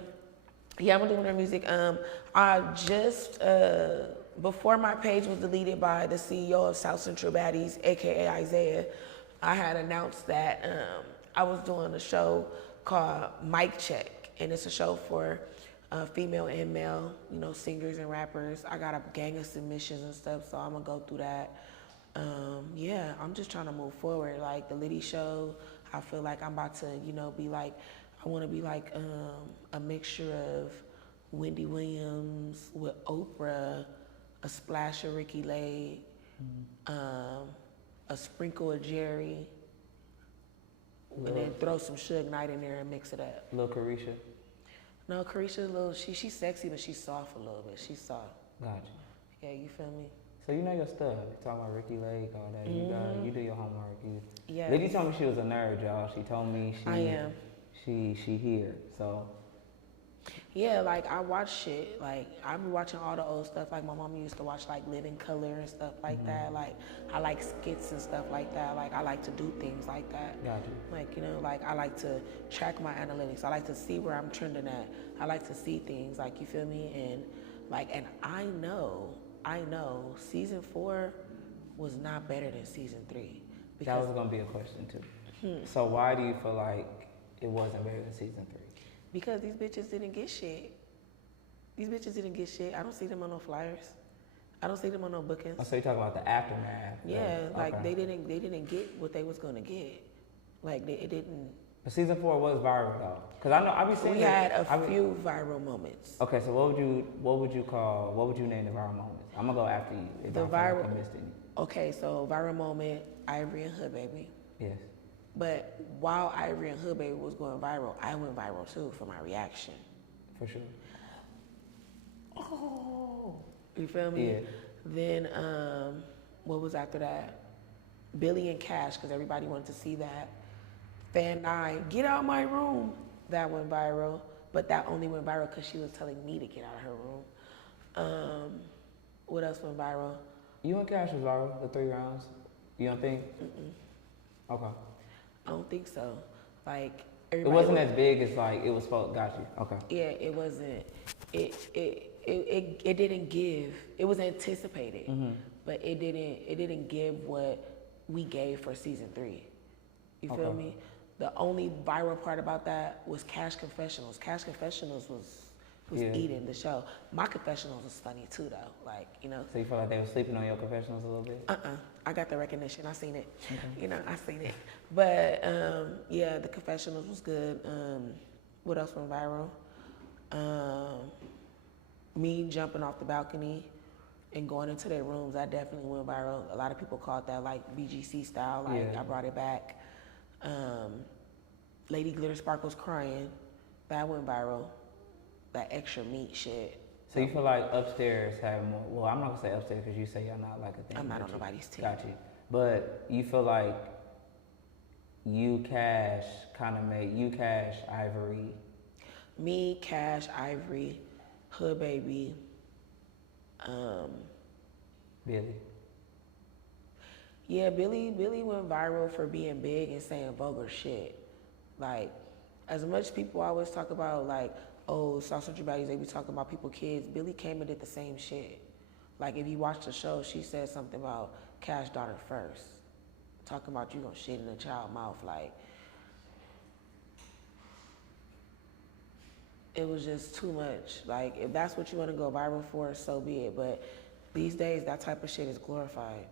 yeah, I'm doing their music. I just before my page was deleted by the CEO of South Central Baddies, aka Isaiah, I had announced that I was doing a show called Mic Check, and it's a show for female and male, you know, singers and rappers. I got a gang of submissions and stuff, so I'm gonna go through that. Yeah, I'm just trying to move forward. Like the Liddy show, I feel like I'm about to, you know, be like, I want to be like a mixture of Wendy Williams with Oprah, a splash of Ricky Lake, a sprinkle of Jerry, and then throw some Suge Knight in there and mix it up. Lil Carisha? No, Carisha's a little, she's sexy, but she's soft a little bit. She's soft. Gotcha. Yeah, you feel me? So you know your stuff. You talking about Ricky Lake, all that. You do your homework. Yeah. Liddy told me she was a nerd, y'all. She told me I am. She here. So. Yeah, like I watch shit. Like I be watching all the old stuff. Like my mom used to watch like Living Color and stuff like that. Like I like skits and stuff like that. Like I like to do things like that. Gotcha. Like, you know, like I like to track my analytics. I like to see where I'm trending at. I like to see things, like, you feel me? And like, and I know season 4 was not better than season 3. That was gonna be a question too. So why do you feel like it wasn't better than season 3? Because these bitches didn't get shit. I don't see them on no flyers. I don't see them on no bookings. Oh, so you're talking about the aftermath? Yeah, like they didn't get what they was gonna get. Like it didn't. But season 4 was viral though, because I know I be seeing. We had a few viral moments. Okay, so what would you name the viral moments? I'm gonna go after you. If The I feel like viral. I missed any. Okay, so viral moment, Ivory and Hood Baby. Yes. But while Ivory and Hood Baby was going viral, I went viral too for my reaction. For sure. Oh. You feel me? Yeah. Then what was after that? Billy and Cash, because everybody wanted to see that. Fan 9, get out my room. That went viral, but that only went viral because she was telling me to get out of her room. What else went viral? You and Cash was viral, the 3 rounds. You don't think? Okay. I don't think so. Like It everybody. wasn't as big as like it was supposed. Got you. Okay. Yeah, it wasn't. It didn't give. It was anticipated, but it didn't give what we gave for season 3. You feel Okay. me? The only viral part about that was Cash Confessionals. Cash Confessionals was Yeah. eating the show. My confessionals was funny too, though. Like, you know. So you feel like they were sleeping on your confessionals a little bit? I got the recognition. I seen it. You know, I seen it. But yeah, the confessionals was good. What else went viral? Me jumping off the balcony and going into their rooms, that definitely went viral. A lot of people called that like BGC style. Like Yeah. I brought it back. Lady Glitter Sparkles crying, that went viral. That extra meat shit. So you feel like upstairs have more? Well, I'm not gonna say upstairs because you say y'all not like a thing. I'm not but on nobody's team. Got you. But you feel like you Cash kind of made you Cash Ivory. Me, Cash, Ivory, Hood Baby. Billy. Yeah, Billy went viral for being big and saying vulgar shit. Like, as much people always talk about, like, oh, South Central Baddies, they be talking about people, kids. Billy came and did the same shit. Like, if you watch the show, she said something about Cash daughter first. Talking about you gonna shit in a child's mouth. Like, it was just too much. Like, if that's what you want to go viral for, so be it. But these days, that type of shit is glorified.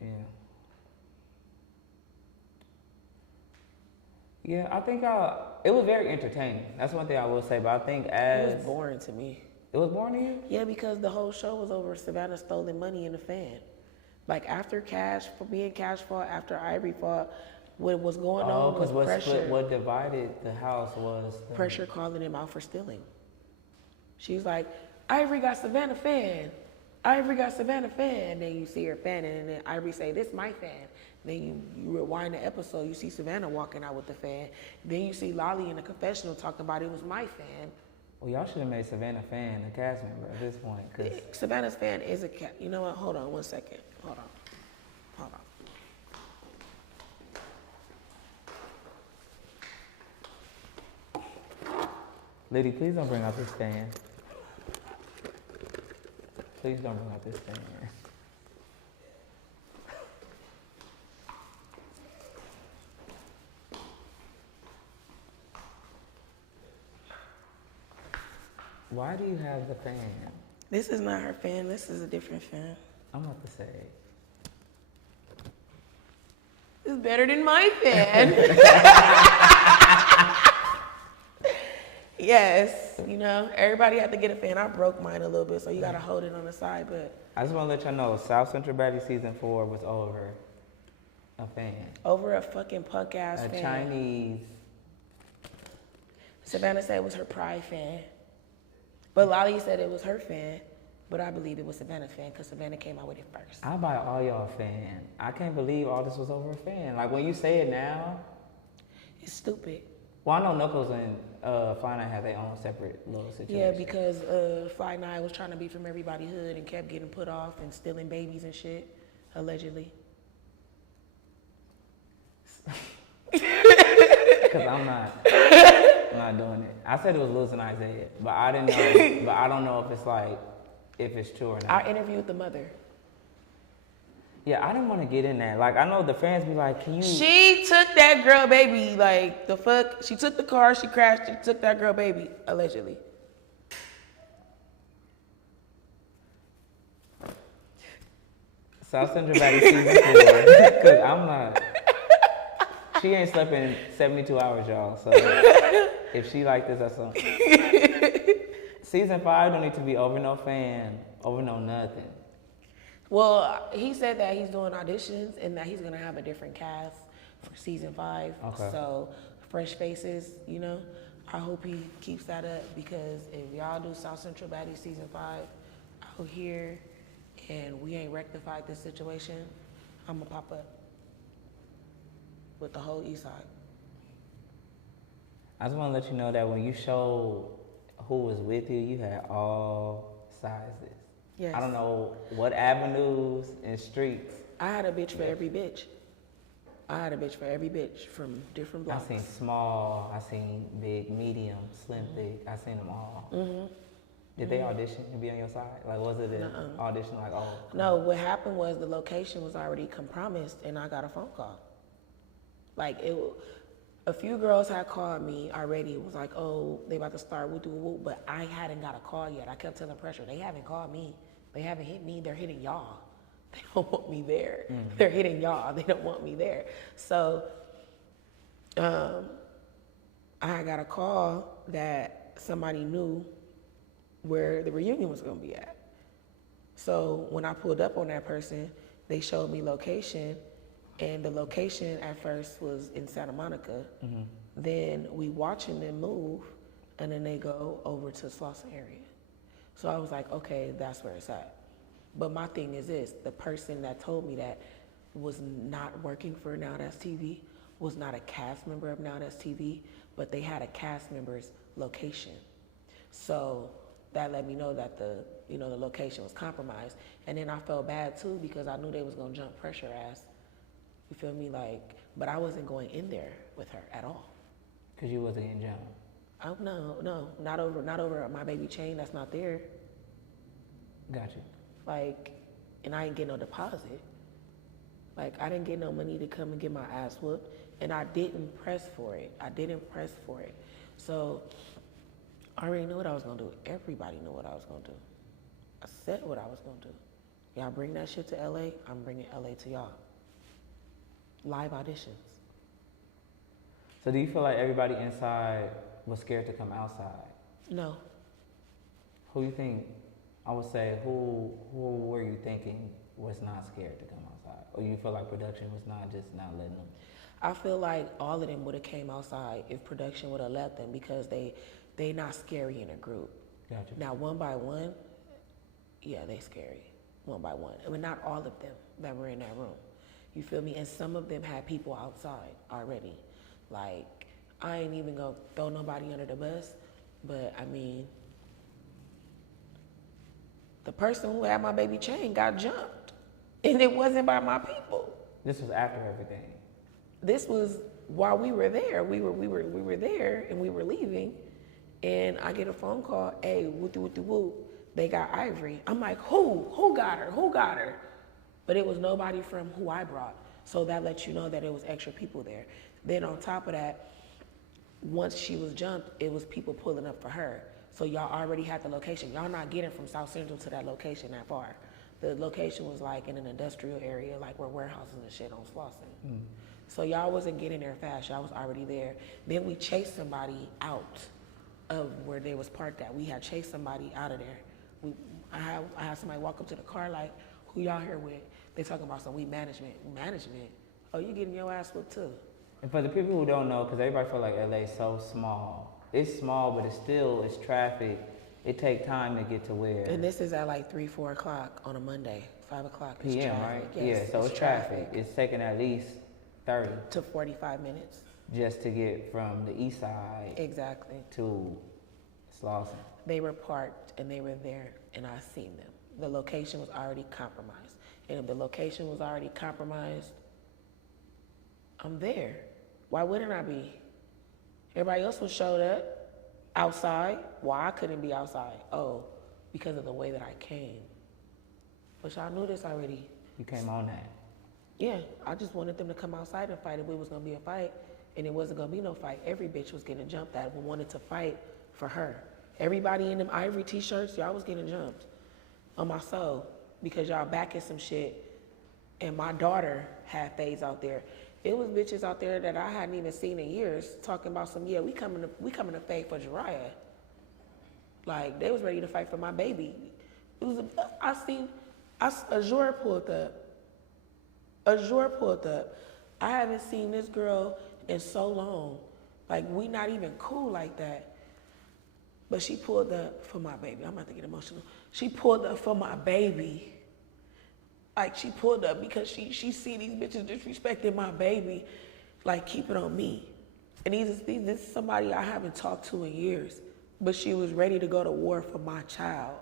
Yeah. Yeah, I think it was very entertaining. That's one thing I will say. But I think It was boring to me. It was boring to you? Yeah, because the whole show was over Savannah stolen money in the fan. Like after Cash, for being Cash fought, after Ivory fought, what was going on was pressure. What divided the house was Pressure calling him out for stealing. She's like, Ivory got Savannah fan. Ivory got Savannah fan. Then you see her fanning, and then Ivory say, this my fan. Then you rewind the episode, you see Savannah walking out with the fan. Then you see Lolly in the confessional talking about it was my fan. Well, y'all should have made Savannah fan a cast member at this point. Cause Savannah's fan is a cat. You know what? Hold on 1 second. Hold on. Liddy, please don't bring out this fan. Please don't bring out this fan. Why do you have the fan? This is not her fan. This is a different fan. I'm about to say. It's better than my fan. Yes, you know, everybody had to get a fan. I broke mine a little bit, so you gotta hold it on the side, but. I just want to let y'all know, South Central Baddies Season 4 was over a fan. Over a fucking punk ass fan. A Chinese. Savannah said it was her pride fan. But Lolly said it was her fan, but I believe it was Savannah's fan because Savannah came out with it first. I buy all y'all fan. I can't believe all this was over a fan. Like when you say it now. It's stupid. Well, I know Knuckles and Fly Night have their own separate little situation. Yeah, because Fly Night was trying to be from everybody hood and kept getting put off and stealing babies and shit, allegedly. Because I'm not doing it. I said it was losing Isaiah, but I didn't know. But I don't know if it's like, if it's true or not. Our interview with the mother. Yeah, I didn't want to get in that. Like, I know the fans be like, can you... She took that girl baby, like, the fuck? She took the car, she crashed, she took that girl baby, allegedly. South Central Baddies Season 4. Because I'm not... She ain't slept in 72 hours, y'all. So, if she like this, that's something. Season 5 don't need to be over no fan, over no nothing. Well, he said that he's doing auditions and that he's gonna have a different cast for season 5. Okay. So fresh faces, you know. I hope he keeps that up, because if y'all do South Central Baddies season 5 out here and we ain't rectified this situation, I'm gonna pop up with the whole East Side. I just want to let you know that when you showed who was with you, you had all sizes. Yes. I don't know what avenues and streets. I had a bitch for every bitch. I had a bitch for every bitch from different blocks. I seen small, I seen big, medium, slim, thick. I seen them all. Did they audition to be on your side? Like, was it an audition like, oh? No, what happened was the location was already compromised, and I got a phone call. Like, a few girls had called me already. It was like, oh, they about to start woo-doo-woo, but I hadn't got a call yet. I kept telling Pressure, they haven't called me. They haven't hit me. They're hitting y'all. They don't want me there. They're hitting y'all. They don't want me there. So I got a call that somebody knew where the reunion was going to be at. So when I pulled up on that person, they showed me location, and the location at first was in Santa Monica. Then we watching them move, and then they go over to Slauson area. So I was like, okay, that's where it's at. But my thing is this, the person that told me that was not working for Now That's TV, was not a cast member of Now That's TV, but they had a cast member's location. So that let me know that the location was compromised. And then I felt bad too, because I knew they was gonna jump Pressure ass. You feel me? Like, but I wasn't going in there with her at all. Cause you wasn't getting jumped. Oh, no, not over my baby chain that's not there. Got you. Like, and I ain't get no deposit. Like, I didn't get no money to come and get my ass whooped, and I didn't press for it. So I already knew what I was gonna do. Everybody knew what I was gonna do. I said what I was gonna do. Y'all bring that shit to LA, I'm bringing LA to y'all. Live auditions. So do you feel like everybody inside was scared to come outside? No. Who you think, I would say, who were you thinking was not scared to come outside? Or you feel like production was not letting them? I feel like all of them would have came outside if production would have let them, because they not scary in a group. Gotcha. Now, one by one, yeah, they scary. One by one. I mean, not all of them that were in that room. You feel me? And some of them had people outside already. Like, I ain't even gonna throw nobody under the bus, but I mean, the person who had my baby chain got jumped, and it wasn't by my people. This was after everything. This was while we were there. We were there, and we were leaving, and I get a phone call. Hey, woo, they got Ivory. I'm like, who got her? Who got her? But it was nobody from who I brought. So that lets you know that it was extra people there. Then on top of that, once she was jumped, it was people pulling up for her. So y'all already had the location. Y'all not getting from South Central to that location that far. The location was like in an industrial area, like where warehouses and shit on Slauson. So y'all wasn't getting there fast. Y'all was already there. Then we chased somebody out of where they was parked at. We had chased somebody out of there. I had somebody walk up to the car like, who y'all here with? They talking about some management. Management? Oh, you getting your ass whooped too. And for the people who don't know, because everybody feel like LA is so small. It's small, but it's traffic. It take time to get to where. And this is at like 3, 4 o'clock on a Monday, 5 o'clock. PM, traffic. right? Yes, yeah, so it's traffic. It's taking at least 30 to 45 minutes. Just to get from the east side. Exactly. To Slauson. They were parked and they were there, and I seen them. The location was already compromised. And if the location was already compromised, I'm there. Why wouldn't I be? Everybody else was showed up outside. Why I couldn't be outside? Oh, because of the way that I came. But y'all knew this already. You came on that. Yeah, I just wanted them to come outside and fight if it was gonna be a fight, and it wasn't gonna be no fight. Every bitch was getting jumped that wanted to fight for her. Everybody in them Ivory t-shirts, y'all was getting jumped on my soul because y'all backing some shit. And my daughter had fades out there. It was bitches out there that I hadn't even seen in years talking about some, yeah, we coming to fade for Jaay. Like, they was ready to fight for my baby. It was Azure pulled up. I haven't seen this girl in so long. Like, we not even cool like that. But she pulled up for my baby. I'm about to get emotional. She pulled up for my baby. Like, she pulled up because she see these bitches disrespecting my baby. Like, keep it on me. And this is somebody I haven't talked to in years. But she was ready to go to war for my child.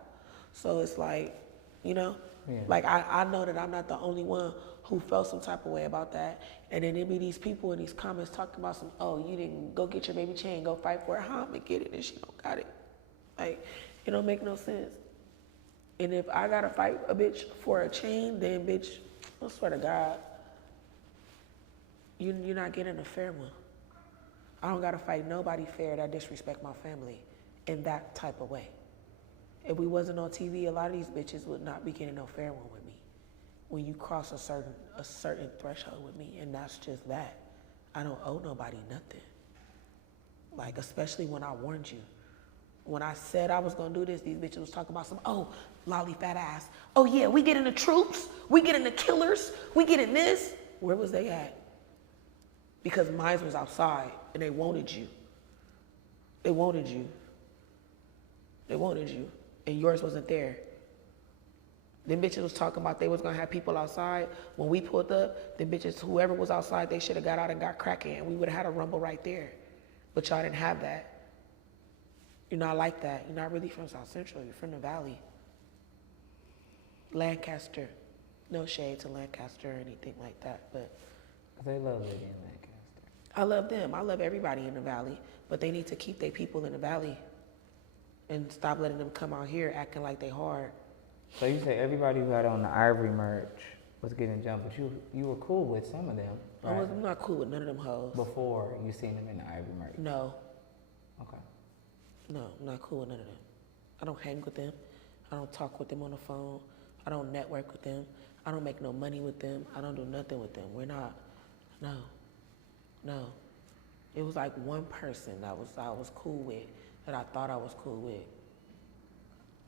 So it's like, you know? Yeah. Like, I know that I'm not the only one who felt some type of way about that. And then there be these people in these comments talking about some, oh, you didn't go get your baby chain, go fight for it. How I'm gonna get it and she don't got it? Like, it don't make no sense. And if I gotta fight a bitch for a chain, then bitch, I swear to God, you're not getting a fair one. I don't gotta fight nobody fair that disrespect my family in that type of way. If we wasn't on TV, a lot of these bitches would not be getting no fair one with me. When you cross a certain threshold with me, and that's just that. I don't owe nobody nothing. Like, especially when I warned you. When I said I was gonna do this, these bitches was talking about some, oh, lolly fat ass. Oh yeah, we getting the troops, we getting the killers, we getting this. Where was they at? Because mine was outside and they wanted you. They wanted you. They wanted you. And yours wasn't there. Them bitches was talking about they was gonna have people outside. When we pulled up, them bitches, whoever was outside, they should have got out and got cracking, and we would have had a rumble right there. But y'all didn't have that. You're not like that. You're not really from South Central. You're from the Valley. Lancaster. No shade to Lancaster or anything like that, but They love Liddy in Lancaster. I love them. I love everybody in the Valley, but they need to keep their people in the Valley and stop letting them come out here acting like they hard. So you say everybody who had on the Ivory merch was getting jumped, but you were cool with some of them, right? I'm not cool with none of them hoes. Before you seen them in the Ivory merch? No. Okay. No, I'm not cool with none of them. I don't hang with them. I don't talk with them on the phone. I don't network with them. I don't make no money with them. I don't do nothing with them. We're not, no. It was like one person that I was cool with, that I thought I was cool with.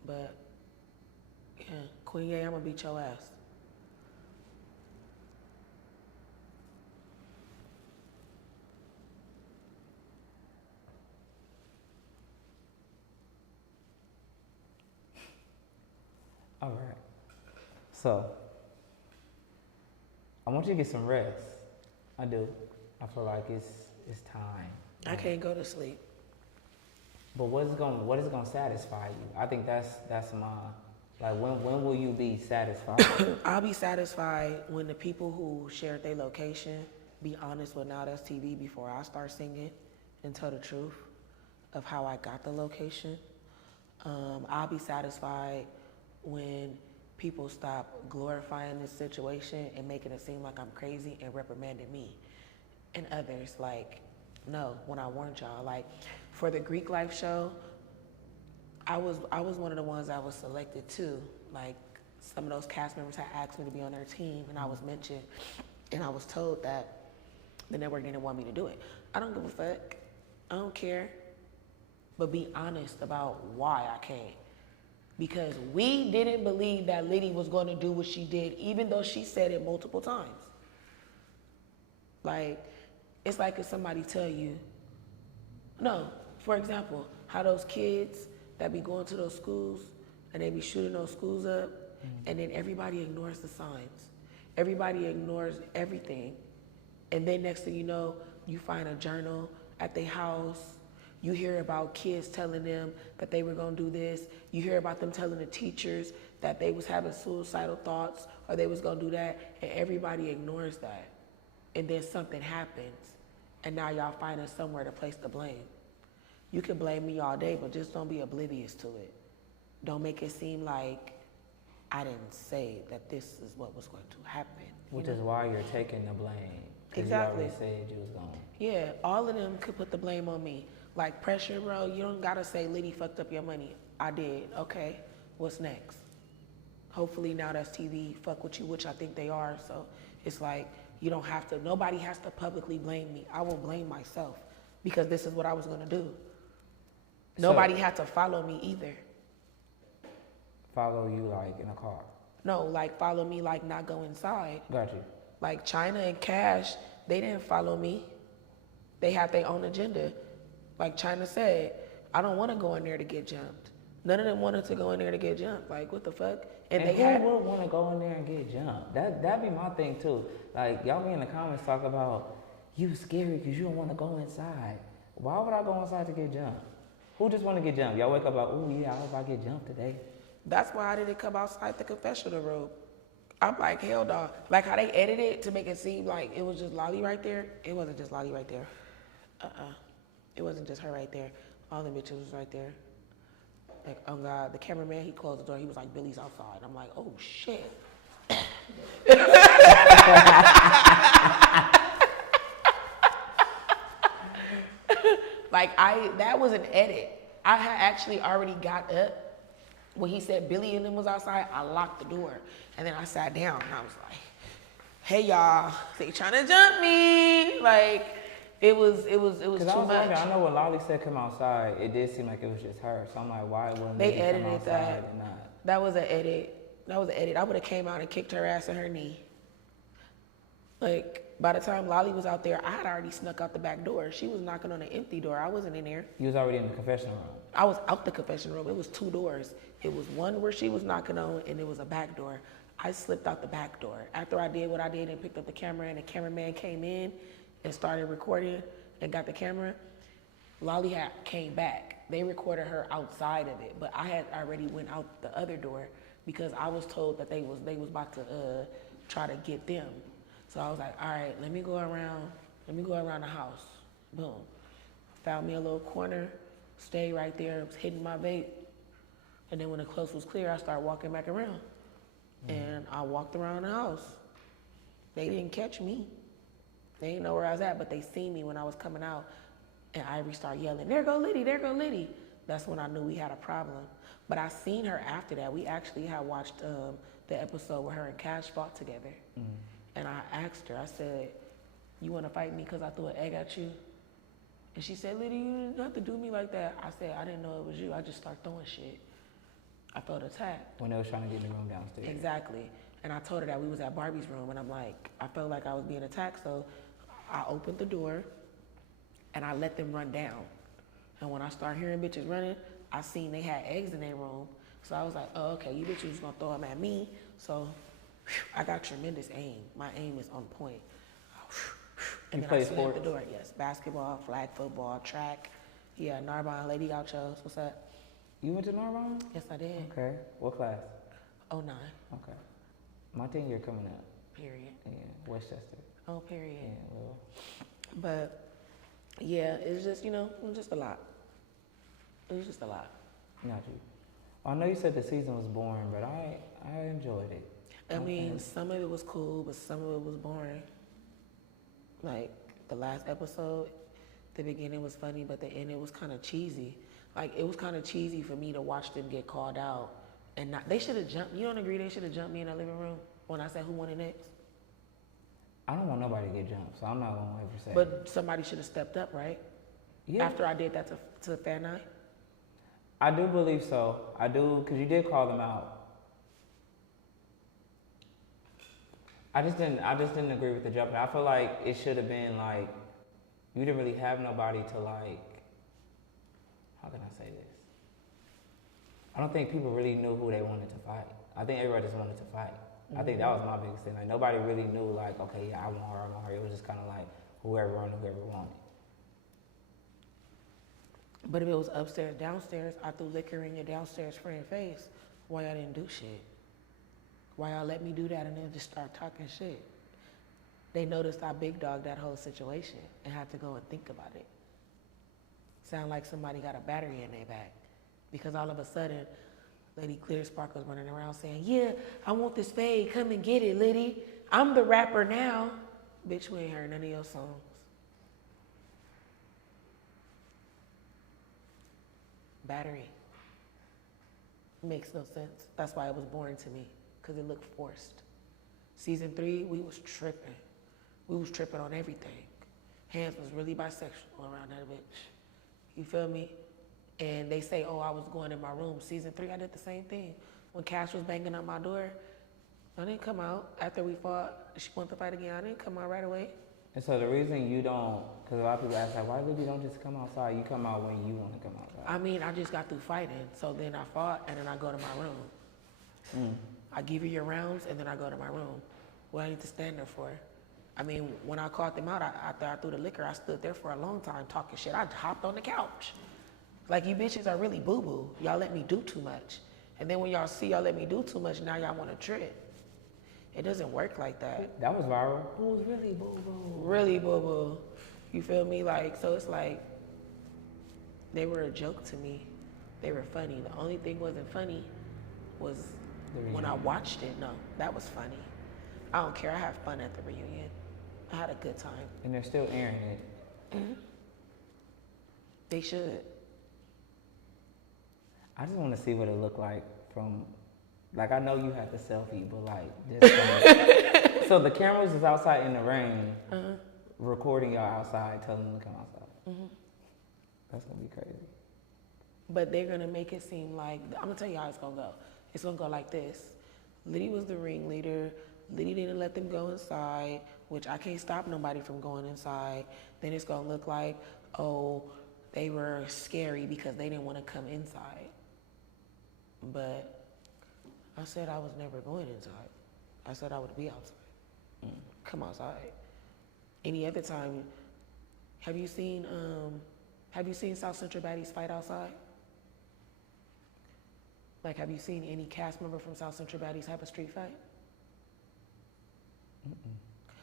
But, yeah, Queen Ye, I'm gonna beat your ass. All right. So, I want you to get some rest. I do. I feel like it's time. I can't go to sleep. But what is gonna satisfy you? I think that's my, like, when will you be satisfied? I'll be satisfied when the people who shared their location be honest with Now That's TV before I start singing and tell the truth of how I got the location. I'll be satisfied when people stop glorifying this situation and making it seem like I'm crazy and reprimanding me and others. Like, no, when I warned y'all, like for the Greek Life show, I was one of the ones that was selected too. Like, some of those cast members had asked me to be on their team, and I was mentioned, and I was told that the network didn't want me to do it. I don't give a fuck. I don't care. But be honest about why I can't. Because we didn't believe that Liddy was going to do what she did, even though she said it multiple times. Like, it's like if somebody tell you, no, for example, how those kids that be going to those schools and they be shooting those schools up, and then everybody ignores the signs. Everybody ignores everything. And then next thing you know, you find a journal at their house. You hear about kids telling them that they were gonna do this. You hear about them telling the teachers that they was having suicidal thoughts or they was gonna do that, and everybody ignores that. And then something happens, and now y'all finding somewhere to place the blame. You can blame me all day, but just don't be oblivious to it. Don't make it seem like I didn't say that this is what was going to happen. Which is why you're taking the blame. Exactly. You already said you was going. Yeah, all of them could put the blame on me. Like, Pressure, bro, you don't gotta say Liddy fucked up your money. I did. Okay, what's next? Hopefully Now That's TV fuck with you, which I think they are. So it's like, you don't have to, nobody has to publicly blame me. I will blame myself because this is what I was gonna do. Nobody had to follow me either. Follow you like in a car? No, like follow me like not go inside. Got you. Like China and Cash, they didn't follow me. They have their own agenda. Like China said, I don't want to go in there to get jumped. None of them wanted to go in there to get jumped. Like, what the fuck? And who would want to go in there and get jumped? That'd be my thing too. Like, y'all be in the comments talk about, you scary because you don't want to go inside. Why would I go inside to get jumped? Who just want to get jumped? Y'all wake up like, oh yeah, I hope I get jumped today. That's why I didn't come outside the confessional room. I'm like, hell no. Like how they edited it to make it seem like it was just Lolly right there. It wasn't just Lolly right there. It wasn't just her right there. All the bitches was right there. Like, oh God, the cameraman, he closed the door. He was like, Billy's outside. I'm like, oh shit. Like that was an edit. I had actually already got up. When he said Billy and them was outside, I locked the door. And then I sat down and I was like, hey y'all, they trying to jump me. Like, it was too much. I know when Lolly said come outside, it did seem like it was just her. So I'm like, why wouldn't they come edited outside that? And not? That was an edit. I would have came out and kicked her ass in her knee. Like, by the time Lolly was out there, I had already snuck out the back door. She was knocking on an empty door. I wasn't in there. You was already in the confessional room. I was out the confession room. It was 2 doors. It was one where she was knocking on, and it was a back door. I slipped out the back door. After I did what I did and picked up the camera, and the cameraman came in and started recording and got the camera, Lolly came back. They recorded her outside of it, but I had already went out the other door because I was told that they was about to try to get them. So I was like, all right, let me go around the house. Boom. Found me a little corner, stayed right there, was hitting my vape. And then when the coast was clear, I started walking back around. And I walked around the house. They didn't catch me. They didn't know where I was at, but they seen me when I was coming out. And Ivory started yelling, there go Liddy, there go Liddy. That's when I knew we had a problem. But I seen her after that. We actually had watched the episode where her and Cash fought together. And I asked her, I said, you want to fight me because I threw an egg at you? And she said, Liddy, you didn't have to do me like that. I said, I didn't know it was you. I just started throwing shit. I felt attacked. When they was trying to get in the room downstairs. Exactly. And I told her that we was at Barbie's room, and I'm like, I felt like I was being attacked, so I opened the door, and I let them run down. And when I started hearing bitches running, I seen they had eggs in their room. So I was like, oh, okay, you bitches was gonna throw them at me. So I got tremendous aim. My aim is on point. And then I slammed the door. Yes, basketball, flag football, track. Yeah, Narbonne, Lady Gauchos. What's up? You went to Narbonne? Yes, I did. Okay. What class? 09. Okay. My 10 year coming up. Period. Yeah, Westchester. Oh, period. Yeah, well. But yeah, it's just, it was just a lot. It was just a lot. Not you. I know you said the season was boring, but I enjoyed it. I mean, some of it was cool, but some of it was boring. Like the last episode, the beginning was funny, but the end it was kind of cheesy. Like it was kind of cheesy for me to watch them get called out, and they should have jumped. You don't agree? They should have jumped me in the living room when I said who won the next. I don't want nobody to get jumped, so I'm not gonna ever say. But somebody should have stepped up, right? Yeah. After I did that to Fan 9. I do believe so. I do, because you did call them out. I just didn't agree with the jumping. I feel like it should have been like, you didn't really have nobody to like, how can I say this? I don't think people really knew who they wanted to fight. I think everybody just wanted to fight. I think that was my biggest thing. Like nobody really knew like, okay, yeah, I want her. It was just kind of like whoever wanted. But if it was upstairs, downstairs, I threw liquor in your downstairs friend's face. Why y'all didn't do shit? Why y'all let me do that and then just start talking shit? They noticed I big dogged that whole situation and had to go and think about it. Sound like somebody got a battery in their back. Because all of a sudden, Lady Clear Sparkle's running around saying, yeah, I want this fade, come and get it, Liddy. I'm the rapper now. Bitch, we ain't heard none of your songs. Battery. Makes no sense. That's why it was boring to me, because it looked forced. Season 3, we was tripping. We was tripping on everything. Hands was really bisexual around that bitch. You feel me? And they say, oh, I was going in my room. Season 3, I did the same thing. When Cash was banging on my door, I didn't come out. After we fought, she wanted to fight again. I didn't come out right away. And so the reason you don't, because a lot of people ask, like, why Liddy don't just come outside? You come out when you want to come outside. I mean, I just got through fighting, so then I fought, and then I go to my room. I give you your rounds, and then I go to my room. What I need to stand there for? I mean, when I caught them out, after I threw the liquor, I stood there for a long time talking shit. I hopped on the couch. Like, you bitches are really boo-boo. Y'all let me do too much. And then when y'all see y'all let me do too much, now y'all want to trip. It doesn't work like that. That was viral. It was really boo-boo. Really boo-boo. You feel me? Like, so it's like, they were a joke to me. They were funny. The only thing wasn't funny was when I watched it. No, that was funny. I don't care. I had fun at the reunion. I had a good time. And they're still airing it. They should. I just want to see what it looked like from, like, I know you had the selfie, but like, just so the cameras is outside in the rain, recording y'all outside, telling them to come outside. That's gonna be crazy. But they're gonna make it seem like, I'm gonna tell you how it's gonna go. It's gonna go like this. Liddy was the ringleader. Liddy didn't let them go inside, which I can't stop nobody from going inside. Then it's gonna look like, oh, they were scary because they didn't want to come inside. But I said I was never going inside. I said I would be outside. Come outside. Any other time, have you seen South Central Baddies fight outside? Like, have you seen any cast member from South Central Baddies have a street fight?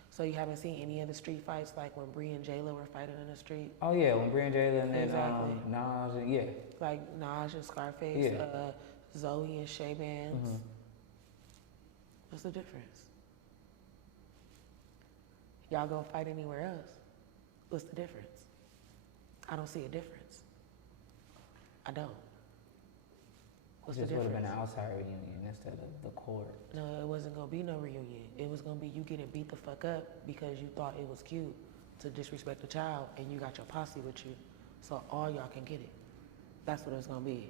So you haven't seen any of the street fights, like when Bree and Jayla were fighting in the street? Oh yeah, when Bree and Jayla and then Exactly. Naj and, yeah. Like Naj and Scarface, Yeah. Zoe and Shay Bands. What's the difference? Y'all gonna fight anywhere else? What's the difference? I don't see a difference. I don't. What's the Just would have difference? been an outside reunion instead of the court. No, it wasn't gonna be no reunion. It was gonna be you getting beat the fuck up because you thought it was cute to disrespect a child and you got your posse with you. So all y'all can get it. That's what it was gonna be.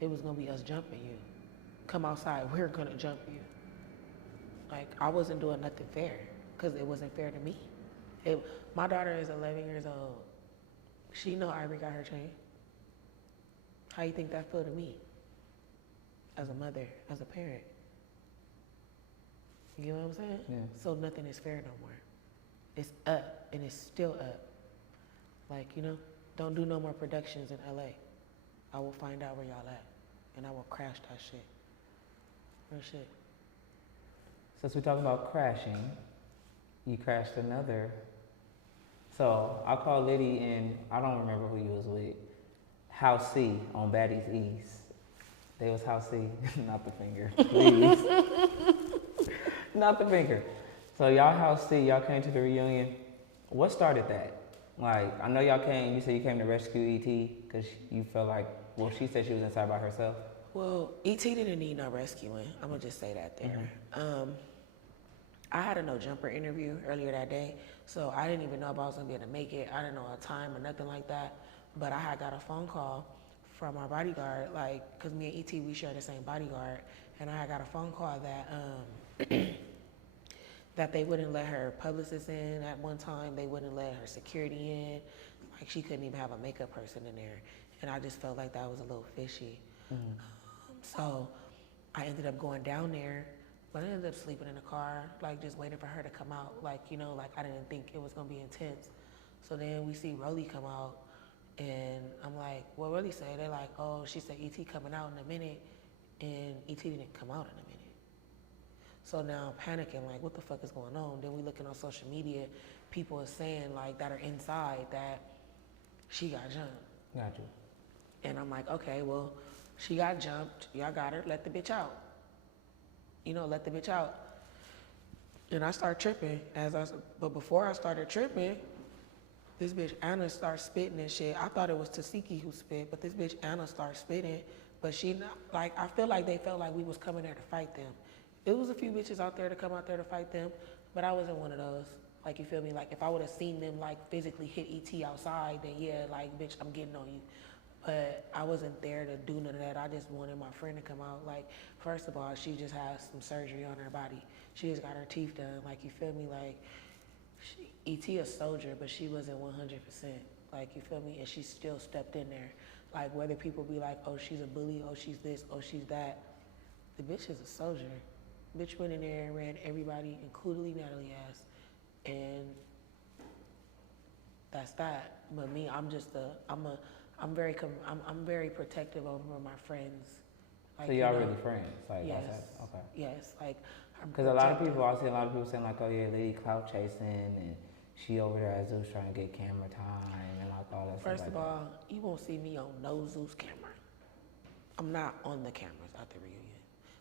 It was gonna be us jumping you. Come outside, we're gonna jump you. Like, I wasn't doing nothing fair because it wasn't fair to me. My daughter is 11 years old. She know Ivory got her chain. How you think that feel to me? As a mother, as a parent. You know what I'm saying? Yeah. So nothing is fair no more. It's up, and it's still up. Like, you know, don't do no more productions in LA. I will find out where y'all at, and I will crash that shit. Real shit. Since we talk about crashing, you crashed another. So I called Liddy and I don't remember who you was with. House C on Baddies East. They was House C, not the finger, please. Not the finger. So y'all House C, y'all came to the reunion. What started that? Like, I know y'all came, you said you came to rescue E.T. because you felt like, well, she said she was inside by herself. Well, E.T. didn't need no rescuing. I'm gonna just say that there. I had a no jumper interview earlier that day, so I didn't even know if I was gonna be able to make it. I didn't know a time or nothing like that. But I had got a phone call from our bodyguard, like, cause me and E.T. we share the same bodyguard, and I had got a phone call that that they wouldn't let her publicist in at one time. They wouldn't let her security in. Like, she couldn't even have a makeup person in there, and I just felt like that was a little fishy. So I ended up going down there, but I ended up sleeping in the car, like just waiting for her to come out. Like, you know, like I didn't think it was gonna be intense. So then we see Rolly come out, and I'm like, what Rolly say? They're like, oh, she said E.T. coming out in a minute, and E.T. didn't come out in a minute. So now I'm panicking, like, what the fuck is going on? Then we looking on social media, people are saying like that are inside that she got jumped. Got you. And I'm like, okay, well, she got jumped. Y'all got her. Let the bitch out. You know, let the bitch out. And I start tripping. But before I started tripping, this bitch Anna starts spitting and shit. I thought it was Tasiki who spit, but this bitch Anna starts spitting. But she, like, I feel like they felt like we was coming there to fight them. It was a few bitches out there to come out there to fight them, but I wasn't one of those. Like, you feel me? Like, if I would have seen them, like, physically hit E.T. outside, then yeah, like, bitch, I'm getting on you. But I wasn't there to do none of that. I just wanted my friend to come out. Like, first of all, she just had some surgery on her body. She just got her teeth done. Like, you feel me? Like, E.T. a soldier, but she wasn't 100%. Like, you feel me? And she still stepped in there. Like, whether people be like, oh, she's a bully, oh, she's this, oh, she's that. The bitch is a soldier. Bitch went in there and ran everybody, including Natalie ass. And that's that. But me, I'm very protective over my friends. Like, So y'all really friends? Like, yes. Okay. Yes, like, I'm because a lot of people, I see a lot of people saying like, oh yeah, Liddy clout chasing and she over there at Zeus trying to get camera time and like all that First stuff. First of all, you won't see me on no Zeus camera. I'm not on the cameras at the reunion.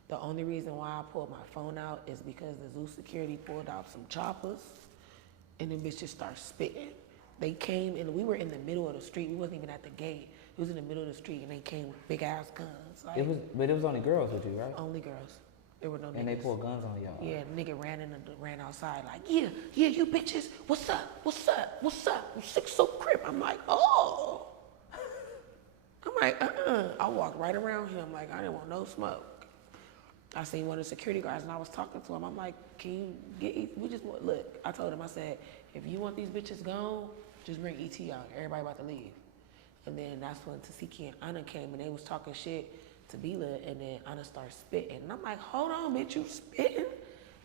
The only reason why I pulled my phone out is because the Zeus security pulled out some choppers and them bitches start spitting. They came and we were in the middle of the street. We wasn't even at the gate. It was in the middle of the street and they came with big ass guns. Like, but it was only girls with you, right? Only girls. There were no niggas. And they pulled guns on y'all. Yeah, nigga ran outside like, yeah, you bitches, what's up? I'm sick so crip. I'm like, oh. I'm like, I walked right around him like I didn't want no smoke. I seen one of the security guards and I was talking to him. I'm like, can you get, look, I told him, I said, if you want these bitches gone, just bring E.T. out. Everybody about to leave. And then that's when Tasiki and Anna came and they was talking shit to Bila, and then Anna started spitting. And I'm like, hold on, bitch, you spitting?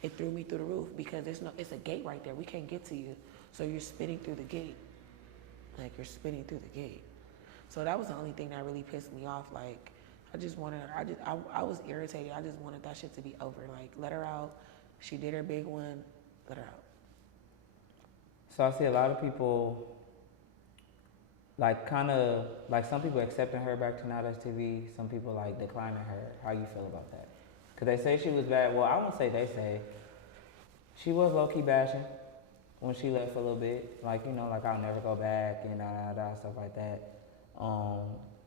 It threw me through the roof because it's a gate right there. We can't get to you. So you're spitting through the gate. Like, you're spitting through the gate. So that was the only thing that really pissed me off. Like, I was irritated. I just wanted that shit to be over. Like, let her out. She did her big one. Let her out. So I see a lot of people, like, kind of, like, some people accepting her back to Now That's TV, some people, like, declining her. How you feel about that? Because they say she was bad. Well, I won't say they say. She was low-key bashing when she left for a little bit. Like, you know, like, I'll never go back and stuff like that.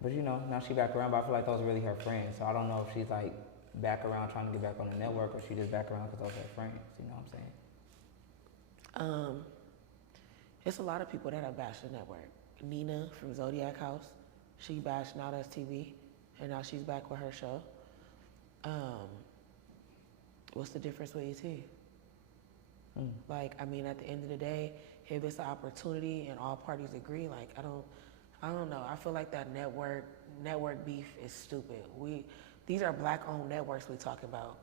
But, you know, now she back around, but I feel like those are really her friends. So I don't know if she's, like, back around trying to get back on the network or she just back around because those are her friends. You know what I'm saying? It's a lot of people that have bashed the network. Nina from Zodiac House, she bashed Now That's TV, and now she's back with her show. What's the difference with E.T.? Like, I mean, at the end of the day, if it's an opportunity and all parties agree, like, I don't know. I feel like that network beef is stupid. These are black-owned networks we talk about,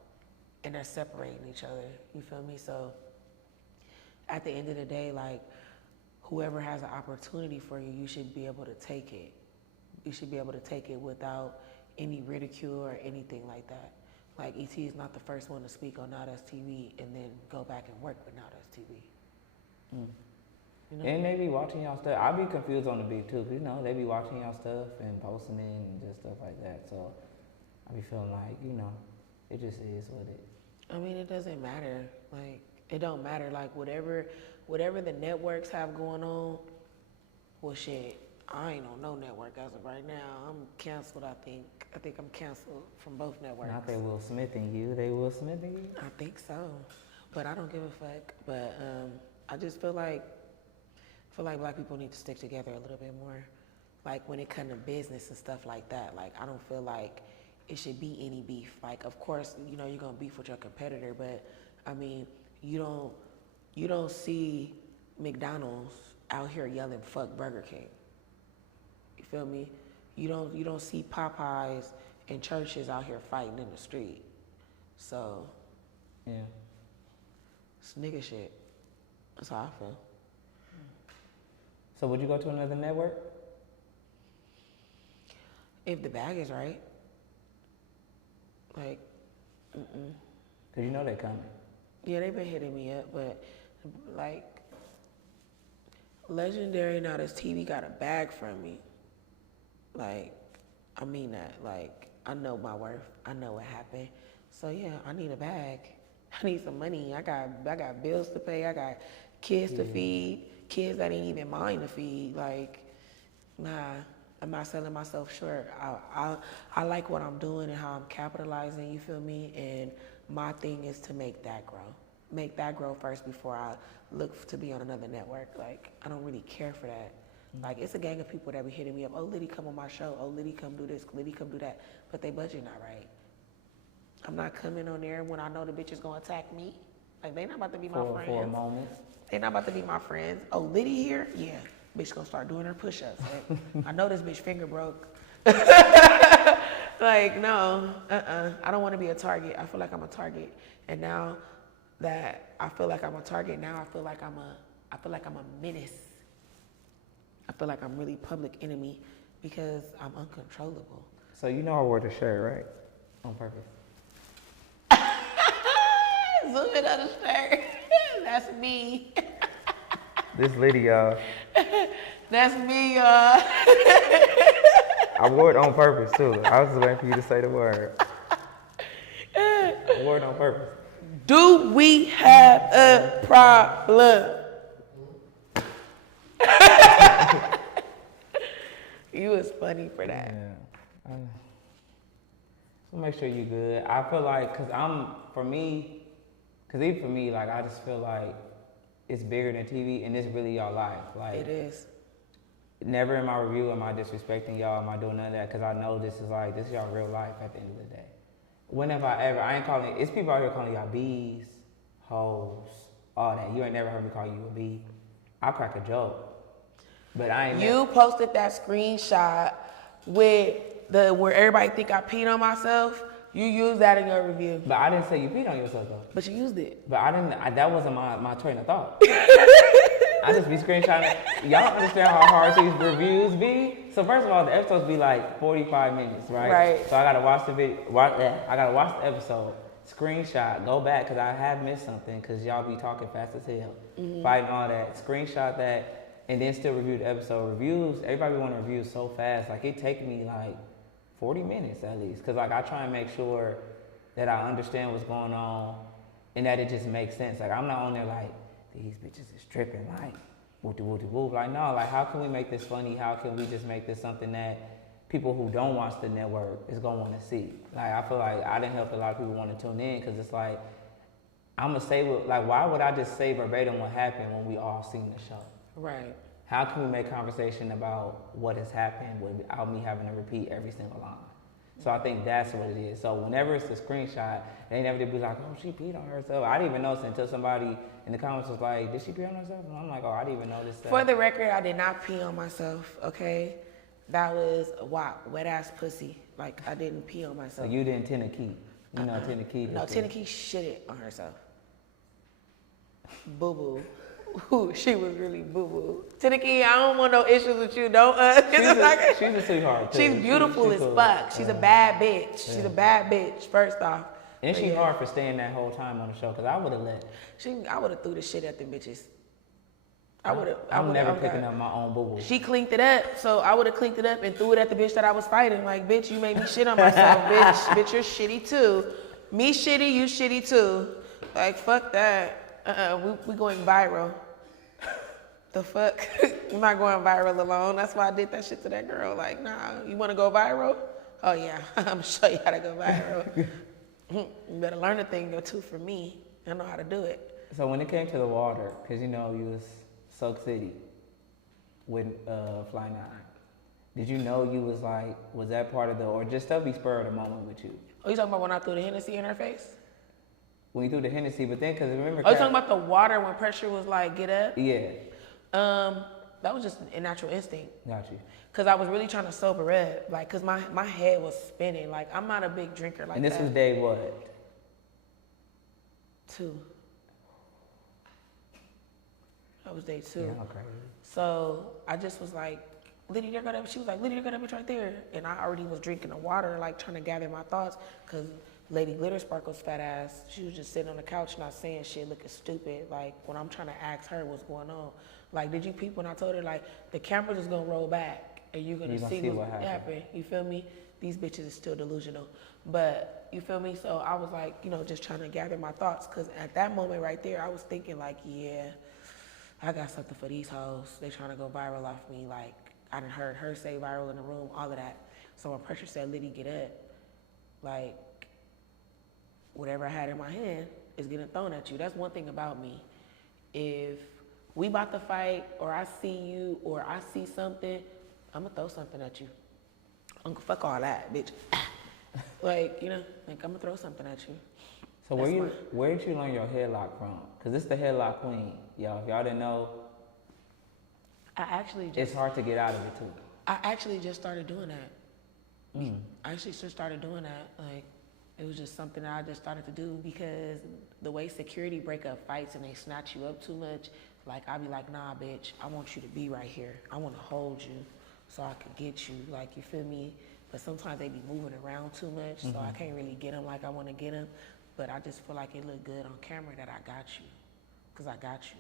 and they're separating each other. You feel me? So, at the end of the day, like, whoever has an opportunity for you, you should be able to take it. You should be able to take it without any ridicule or anything like that. Like, E.T. is not the first one to speak on Now That's TV and then go back and work with Now That's TV. You know? And they be watching y'all stuff. I be confused on the beat too, 'cause, you know, they be watching y'all stuff and posting it and just stuff like that. So I be feeling like, you know, it just is what it. I mean, it doesn't matter. Like, it don't matter. Like, whatever the networks have going on, well, shit, I ain't on no network as of right now. I'm canceled, I think. I think I'm canceled from both networks. Not they Will Smithing you. They Will Smithing you? I think so. But I don't give a fuck. But I just feel like black people need to stick together a little bit more. Like, when it comes to business and stuff like that, like, I don't feel like it should be any beef. Like, of course, you know, you're gonna beef with your competitor, but I mean, you don't see McDonald's out here yelling "fuck Burger King." You feel me? You don't see Popeyes and churches out here fighting in the street. So, yeah, it's nigga shit. That's how I feel. So would you go to another network? If the bag is right. Like, Cause you know they coming. Yeah, they've been hitting me up, but like, Legendary Now That's TV got a bag from me. Like, I mean that. Like, I know my worth. I know what happened. So yeah, I need a bag. I need some money. I got bills to pay. I got kids to feed. Kids that ain't even mine to feed. Like, nah, I'm not selling myself short. I like what I'm doing and how I'm capitalizing. You feel me? And my thing is to make that grow. Make that grow first before I look to be on another network. Like, I don't really care for that. Like, it's a gang of people that be hitting me up. Oh, Liddy, come on my show. Oh, Liddy, come do this. Liddy, come do that. But they budget not right. I'm not coming on there when I know the bitch is gonna attack me. Like, they not about to be my friends. For a moment. They not about to be my friends. Oh, Liddy here? Yeah. Bitch gonna start doing her push-ups. Like, I know this bitch finger broke. Like, no, I don't want to be a target. I feel like I'm a target. And now that I feel like I'm a target, now I feel like I'm a menace. I feel like I'm really public enemy because I'm uncontrollable. So you know I wore the shirt, right? On purpose. Zoom in on the shirt. That's me. This Liddy, y'all. That's me, y'all. I wore it on purpose, too. I was just waiting for you to say the word. I wore it on purpose. Do we have a problem? You was funny for that. Yeah. So make sure you're good. I feel like, because even for me, like, I just feel like it's bigger than TV and it's really your life. Like, It is. Never in my review am I disrespecting y'all, am I doing none of that, because I know this is y'all real life at the end of the day. When have I ever, it's people out here calling y'all bees, hoes, all that. You ain't never heard me call you a bee. I'll crack a joke. But I ain't You posted that screenshot with where everybody think I peed on myself. You used that in your review. But I didn't say you peed on yourself though. But you used it. But that wasn't my train of thought. I just be screenshotting. Y'all understand how hard these reviews be? So first of all, the episodes be like 45 minutes, right? Right. So I gotta watch the video, I gotta watch the episode, screenshot, go back, cause I have missed something, cause y'all be talking fast as hell, fighting all that, screenshot that, and then still review the episode. Reviews, everybody want to review so fast, like it take me like 40 minutes at least, cause like I try and make sure that I understand what's going on and that it just makes sense. Like I'm not on there like, these bitches is tripping, like, whoop-de-whoop-de-whoop. Like, no, like, how can we make this funny? How can we just make this something that people who don't watch the network is going to want to see? Like, I feel like I didn't help a lot of people want to tune in because it's like, I'm going to say, why would I just say verbatim what happened when we all seen the show? Right. How can we make conversation about what has happened without me having to repeat every single line? So I think that's what it is. So whenever it's a screenshot, they never did be like, oh, she peed on herself. I didn't even notice until somebody in the comments was like, did she pee on herself? And I'm like, oh, I didn't even notice that. For the record, I did not pee on myself, okay? That was a wet ass pussy. Like, I didn't pee on myself. So you didn't Tennessee. You know Tennessee. No, Tennessee shitted on herself. Boo-boo. Ooh, she was really boo-boo. Tennessee, I don't want no issues with you. Don't, she's a sweetheart, too. She's beautiful as cool. fuck. She's a bad bitch. She's a bad bitch, first off. And she's hard for staying that whole time on the show, because I would have let. I would have threw the shit at them bitches. I'm never picking up my own boo-boo. She cleaned it up, so I would have cleaned it up and threw it at the bitch that I was fighting. Like, bitch, you made me shit on myself, bitch. Bitch, you're shitty too. Me shitty, you shitty too. Like, fuck that. We going viral. The fuck? We're not going viral alone. That's why I did that shit to that girl. Like, nah, you want to go viral? Oh, yeah. I'm going to show you how to go viral. You better learn a thing or two from me. I know how to do it. So when it came to the water, because, you know, you was Soak City with Fly 9, did you know you was like, was that part of or just that be spur of the moment with you? Oh, you talking about when I threw the Hennessy in her face? When you threw the Hennessy, but then, because remember... Oh, you talking about the water when pressure was like, get up? Yeah. That was just a natural instinct. Got you. Because I was really trying to sober up. Like, because my head was spinning. Like, I'm not a big drinker like that. And this was day what? 2. That was day 2. Yeah, I'm crazy. So I just was like, Liddy, there go that. She was like, Liddy, there go that bitch right there. And I already was drinking the water, like trying to gather my thoughts. Because Lady Glitter Sparkle's fat ass, she was just sitting on the couch not saying shit, looking stupid. Like, when I'm trying to ask her what's going on. Like, did you peep when I told her, like, the camera's just gonna roll back and you're gonna see what happened. You feel me? These bitches is still delusional. But, you feel me? So I was like, you know, just trying to gather my thoughts. Because at that moment right there, I was thinking, like, yeah, I got something for these hoes. They trying to go viral off me. Like, I done heard her say viral in the room, all of that. So when pressure said, Liddy, get up, like, whatever I had in my hand is getting thrown at you. That's one thing about me. If we about to fight, or I see you, or I see something, I'm gonna throw something at you. Fuck all that, bitch. Like, you know, like, I'm gonna throw something at you. So where did you learn your headlock from? Because this is the headlock queen. Y'all, if y'all didn't know, it's hard to get out of it too. I actually just started doing that. I actually just started doing that. Like, it was just something that I just started to do because the way security break up fights and they snatch you up too much, like, I'd be like, nah, bitch, I want you to be right here. I want to hold you so I can get you. Like, you feel me? But sometimes they be moving around too much, so I can't really get them like I want to get them. But I just feel like it looked good on camera that I got you, because I got you.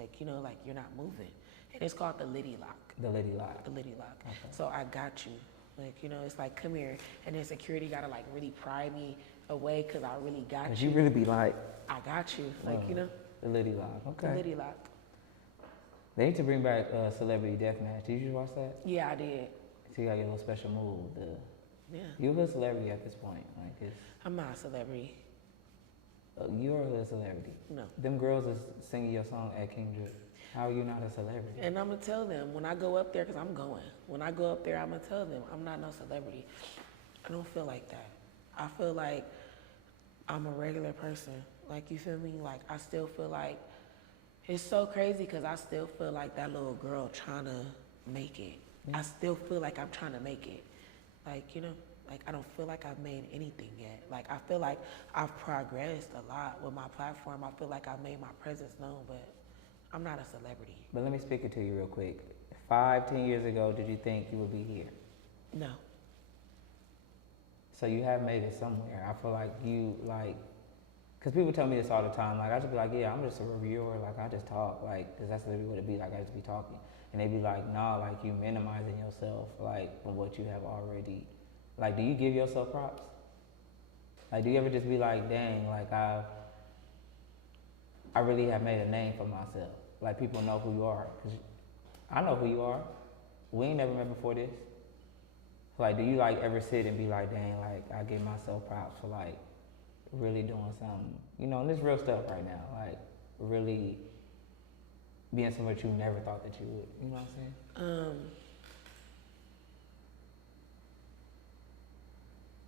Like, you know, like, you're not moving. And it's called the Liddy lock. The Liddy lock. The Liddy lock. Okay. So I got you. Like, you know, it's like, come here. And then security got to, like, really pry me away because I really got you. Because you really be like... I got you. Like, you know? The Liddy lock. Okay. The Liddy lock. They need to bring back Celebrity Deathmatch. Did you watch that? Yeah, I did. So you got your little special move. Yeah. You're a celebrity at this point. Like, it's... I'm not a celebrity. You're a celebrity. No. Them girls is singing your song at King Drip. How are you not a celebrity? And I'm going to tell them when I go up there, because I'm going. When I go up there, I'm going to tell them I'm not no celebrity. I don't feel like that. I feel like I'm a regular person. Like, you feel me? Like, I still feel like it's so crazy because I still feel like that little girl trying to make it. I still feel like I'm trying to make it. Like, you know, like, I don't feel like I've made anything yet. Like, I feel like I've progressed a lot with my platform. I feel like I've made my presence known, but I'm not a celebrity. But let me speak it to you real quick. 5-10 years ago, did you think you would be here? No. So you have made it somewhere. I feel like you, like, because people tell me this all the time. Like, I just be like, yeah, I'm just a reviewer. Like, I just talk. Like, because that's literally what it be like. I just be talking. And they be like, nah, like, you minimizing yourself, like, from what you have already. Like, do you give yourself props? Like, do you ever just be like, dang, like, I really have made a name for myself. Like, people know who you are. Cause I know who you are. We ain't never met before this. Like, do you, like, ever sit and be like, dang, like, I give myself props for, like, really doing something, you know, and this real stuff right now, like, really being somebody you never thought that you would, you know what I'm saying?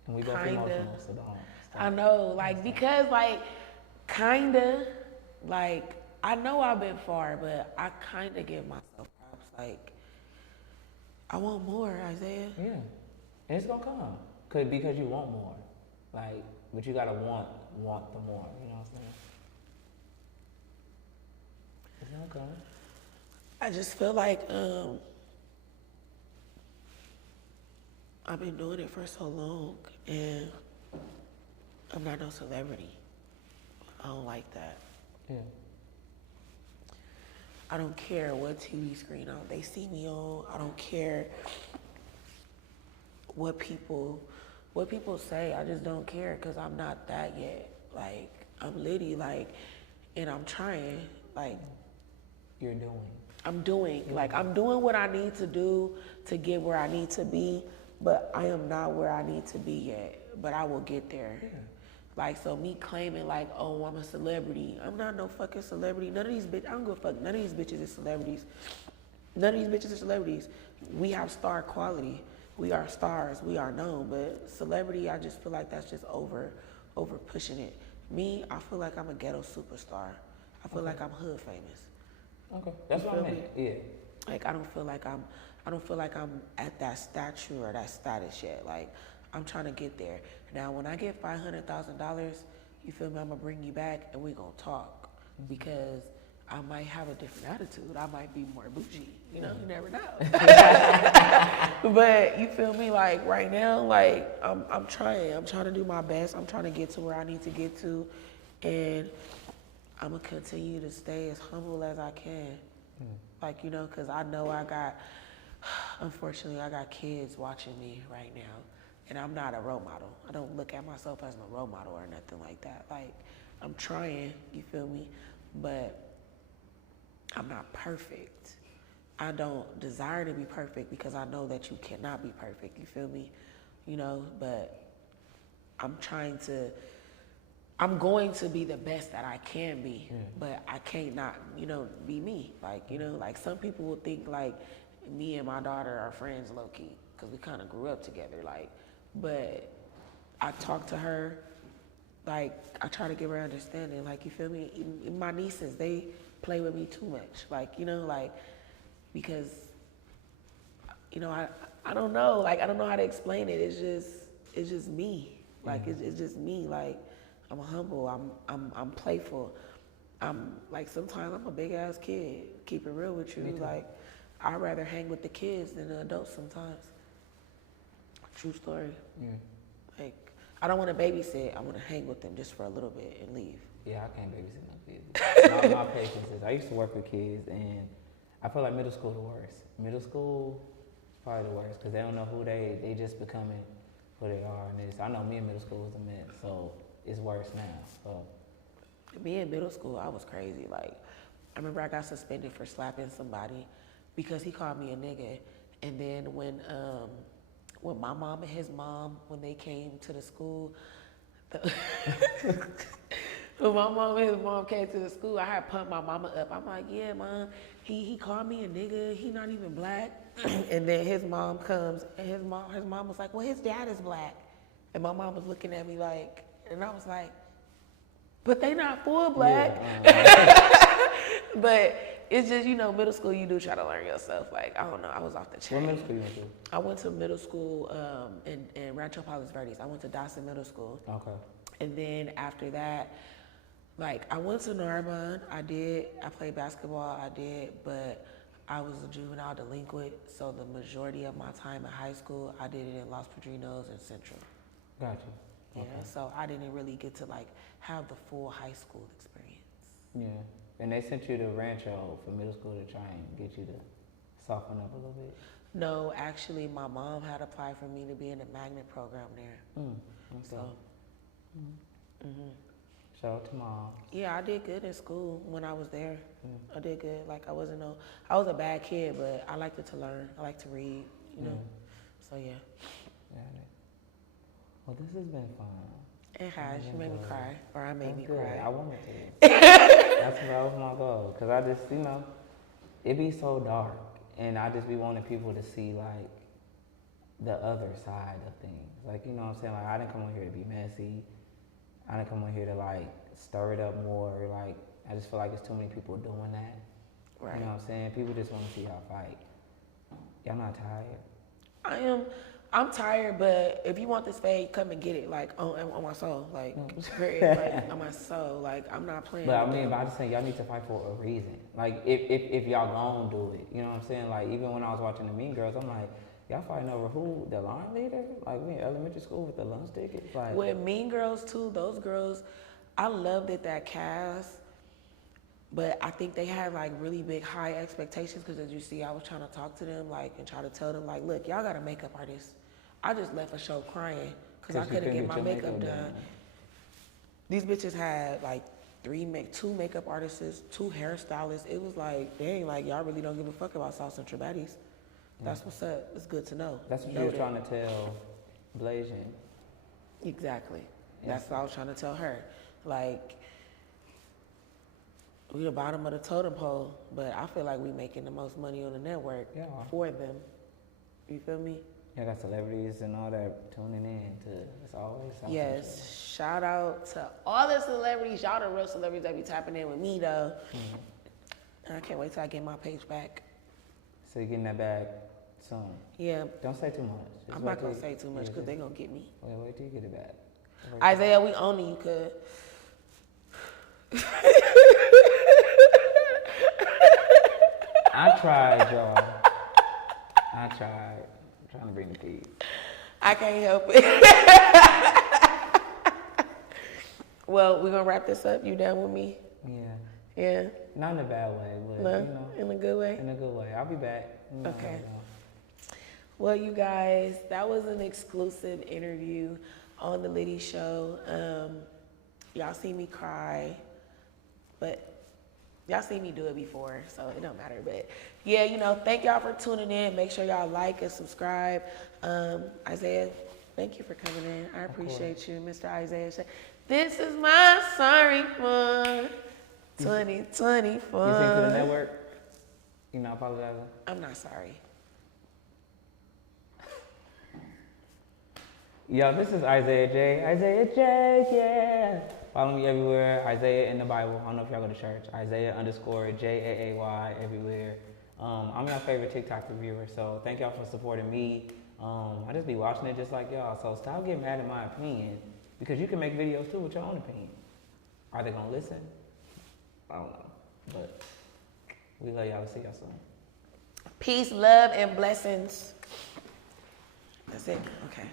And we both emotional, so don't stop. I know, like, because, like, kinda, like, I know I've been far, but I kinda give myself props. Like, I want more, Isaiah. Yeah, and it's gonna come, because you want more, like, but you gotta want the more, you know what I'm saying? It's gonna come. I just feel like I've been doing it for so long, and I'm not no celebrity. I don't like that. Yeah. I don't care what TV screen they see me on. I don't care what people say. I just don't care because I'm not that yet. Like, I'm Liddy, like, and I'm trying. Like, You're doing. I'm doing. Like, I'm doing what I need to do to get where I need to be, but I am not where I need to be yet. But I will get there. Yeah. Like, so me claiming like, oh, I'm a celebrity. I'm not no fucking celebrity. None of these bitches, I don't give a fuck. None of these bitches is celebrities. None of these bitches are celebrities. We have star quality. We are stars. We are known. But celebrity, I just feel like that's just over pushing it. Me, I feel like I'm a ghetto superstar. I feel like I'm hood famous. Okay, that's what I meant. Yeah. Like, I don't feel like I'm at that stature or that status yet. Like, I'm trying to get there. Now, when I get $500,000, you feel me? I'm gonna bring you back and we gonna talk, because I might have a different attitude. I might be more bougie. You know, you never know. But you feel me? Like, right now, like, I'm trying. I'm trying to do my best. I'm trying to get to where I need to get to, and I'm gonna continue to stay as humble as I can. Like, you know, because I know unfortunately, I got kids watching me right now. And I'm not a role model. I don't look at myself as a role model or nothing like that. Like, I'm trying, you feel me? But I'm not perfect. I don't desire to be perfect because I know that you cannot be perfect, you feel me? You know, but I'm going to be the best that I can be, but I can't not, you know, be me. Like, you know, like, some people will think like me and my daughter are friends low-key because we kind of grew up together, like, but I talk to her like, I try to give her understanding. Like, you feel me? Even my nieces, they play with me too much. Like, you know, like, because, you know, I don't know. Like, I don't know how to explain it. It's just me. Like, it's just me. Like, I'm humble. I'm playful. I'm, like, sometimes I'm a big-ass kid. Keep it real with you. Like, I'd rather hang with the kids than the adults sometimes. True story. Yeah. Like, I don't want to babysit. I want to hang with them just for a little bit and leave. Yeah, I can't babysit no kids. my patience is, I used to work with kids, and I feel like middle school the worst. Middle school is probably the worst because they don't know who they just becoming who they are. And I know me in middle school was a mess, so it's worse now. So me in middle school, I was crazy. Like, I remember I got suspended for slapping somebody because he called me a nigga. And then when my mom and his mom, when they came to the school, when my mom and his mom came to the school, I had pumped my mama up. I'm like, yeah, mom, he called me a nigga. He not even black. And then his mom comes, and his mom was like, well, his dad is black. And my mom was looking at me like, and I was like, but they not full black. Yeah, but it's just, you know, middle school, you do try to learn yourself. Like, I don't know, I was off the chain. What middle school you went to? I went to middle school in Rancho Palos Verdes. I went to Dawson Middle School. Okay. And then after that, like, I went to Norman. I played basketball, but I was a juvenile delinquent. So the majority of my time in high school, I did it in Los Padrinos and Central. Gotcha. Yeah, so I didn't really get to, like, have the full high school experience. Yeah. And they sent you to Rancho for middle school to try and get you to soften up a little bit? No, actually, my mom had applied for me to be in the magnet program there. Okay. So, Shout out to mom. Yeah, I did good in school when I was there. I did good. Like, I was a bad kid, but I liked to learn. I like to read, you know. So, yeah. Well, this has been fun. It has. You made me cry, or I made me cry. I wanted to. That was my goal. Because I just, you know, it be so dark. And I just be wanting people to see, like, the other side of things. Like, you know what I'm saying? Like, I didn't come on here to be messy. I didn't come on here to, like, stir it up more. Like, I just feel like there's too many people doing that. Right. You know what I'm saying? People just want to see y'all fight. Y'all not tired? I'm tired, but if you want this fade, come and get it. Like, on my soul. Like, period. Like, on my soul. Like, I'm not playing. But I mean, I just saying y'all need to fight for a reason. Like, if y'all gon' do it, you know what I'm saying? Like, even when I was watching the Mean Girls, I'm like, y'all fighting over who? The line leader? Like, we in elementary school with the lunch tickets? Like, with Mean Girls too, those girls, I loved that cast. But I think they had, like, really big, high expectations because, as you see, I was trying to talk to them, like, and try to tell them, like, look, y'all got a makeup artist. I just left a show crying because I couldn't get my makeup done. These bitches had, like, two makeup artists, 2 hairstylists. It was like, dang, like, y'all really don't give a fuck about South Central baddies. That's what's up. It's good to know. That's what you were trying to tell Blasian. Exactly. Yeah. That's what I was trying to tell her. Like, we the bottom of the totem pole, but I feel like we making the most money on the network for them. You feel me? Yeah, got celebrities and all that tuning in to, it's always something. Yes, shout out to all the celebrities. Y'all the real celebrities that be tapping in with me, though. And I can't wait till I get my page back. So you're getting that back soon? Yeah. Don't say too much. I'm not going to say too much because they going to get me. Wait till you get it back. Isaiah, we owning you, cuz. I tried, y'all. I tried. I'm trying to bring the peace. I can't help it. Well, we're going to wrap this up. You down with me? Yeah. Yeah? Not in a bad way, but, no, you know. In a good way? In a good way. I'll be back. You know, okay. Well, you guys, that was an exclusive interview on the Liddy Show. Y'all see me cry, but y'all seen me do it before, so it don't matter. But yeah, you know, thank y'all for tuning in. Make sure y'all like and subscribe. Isaiah, thank you for coming in. I appreciate you, Mr. Isaiah. This is my sorry for 2024. You sing to the network? You not apologizing? I'm not sorry. Yo, this is Isaiah Jaay. Isaiah Jaay, yeah. Follow me everywhere. Isaiah in the Bible. I don't know if y'all go to church. Isaiah_JAAY everywhere. I'm your favorite TikTok reviewer, so thank y'all for supporting me. I just be watching it just like y'all, so stop getting mad at my opinion because you can make videos too with your own opinion. Are they gonna listen? I don't know, but we love y'all. See y'all soon. Peace, love, and blessings. That's it. Okay.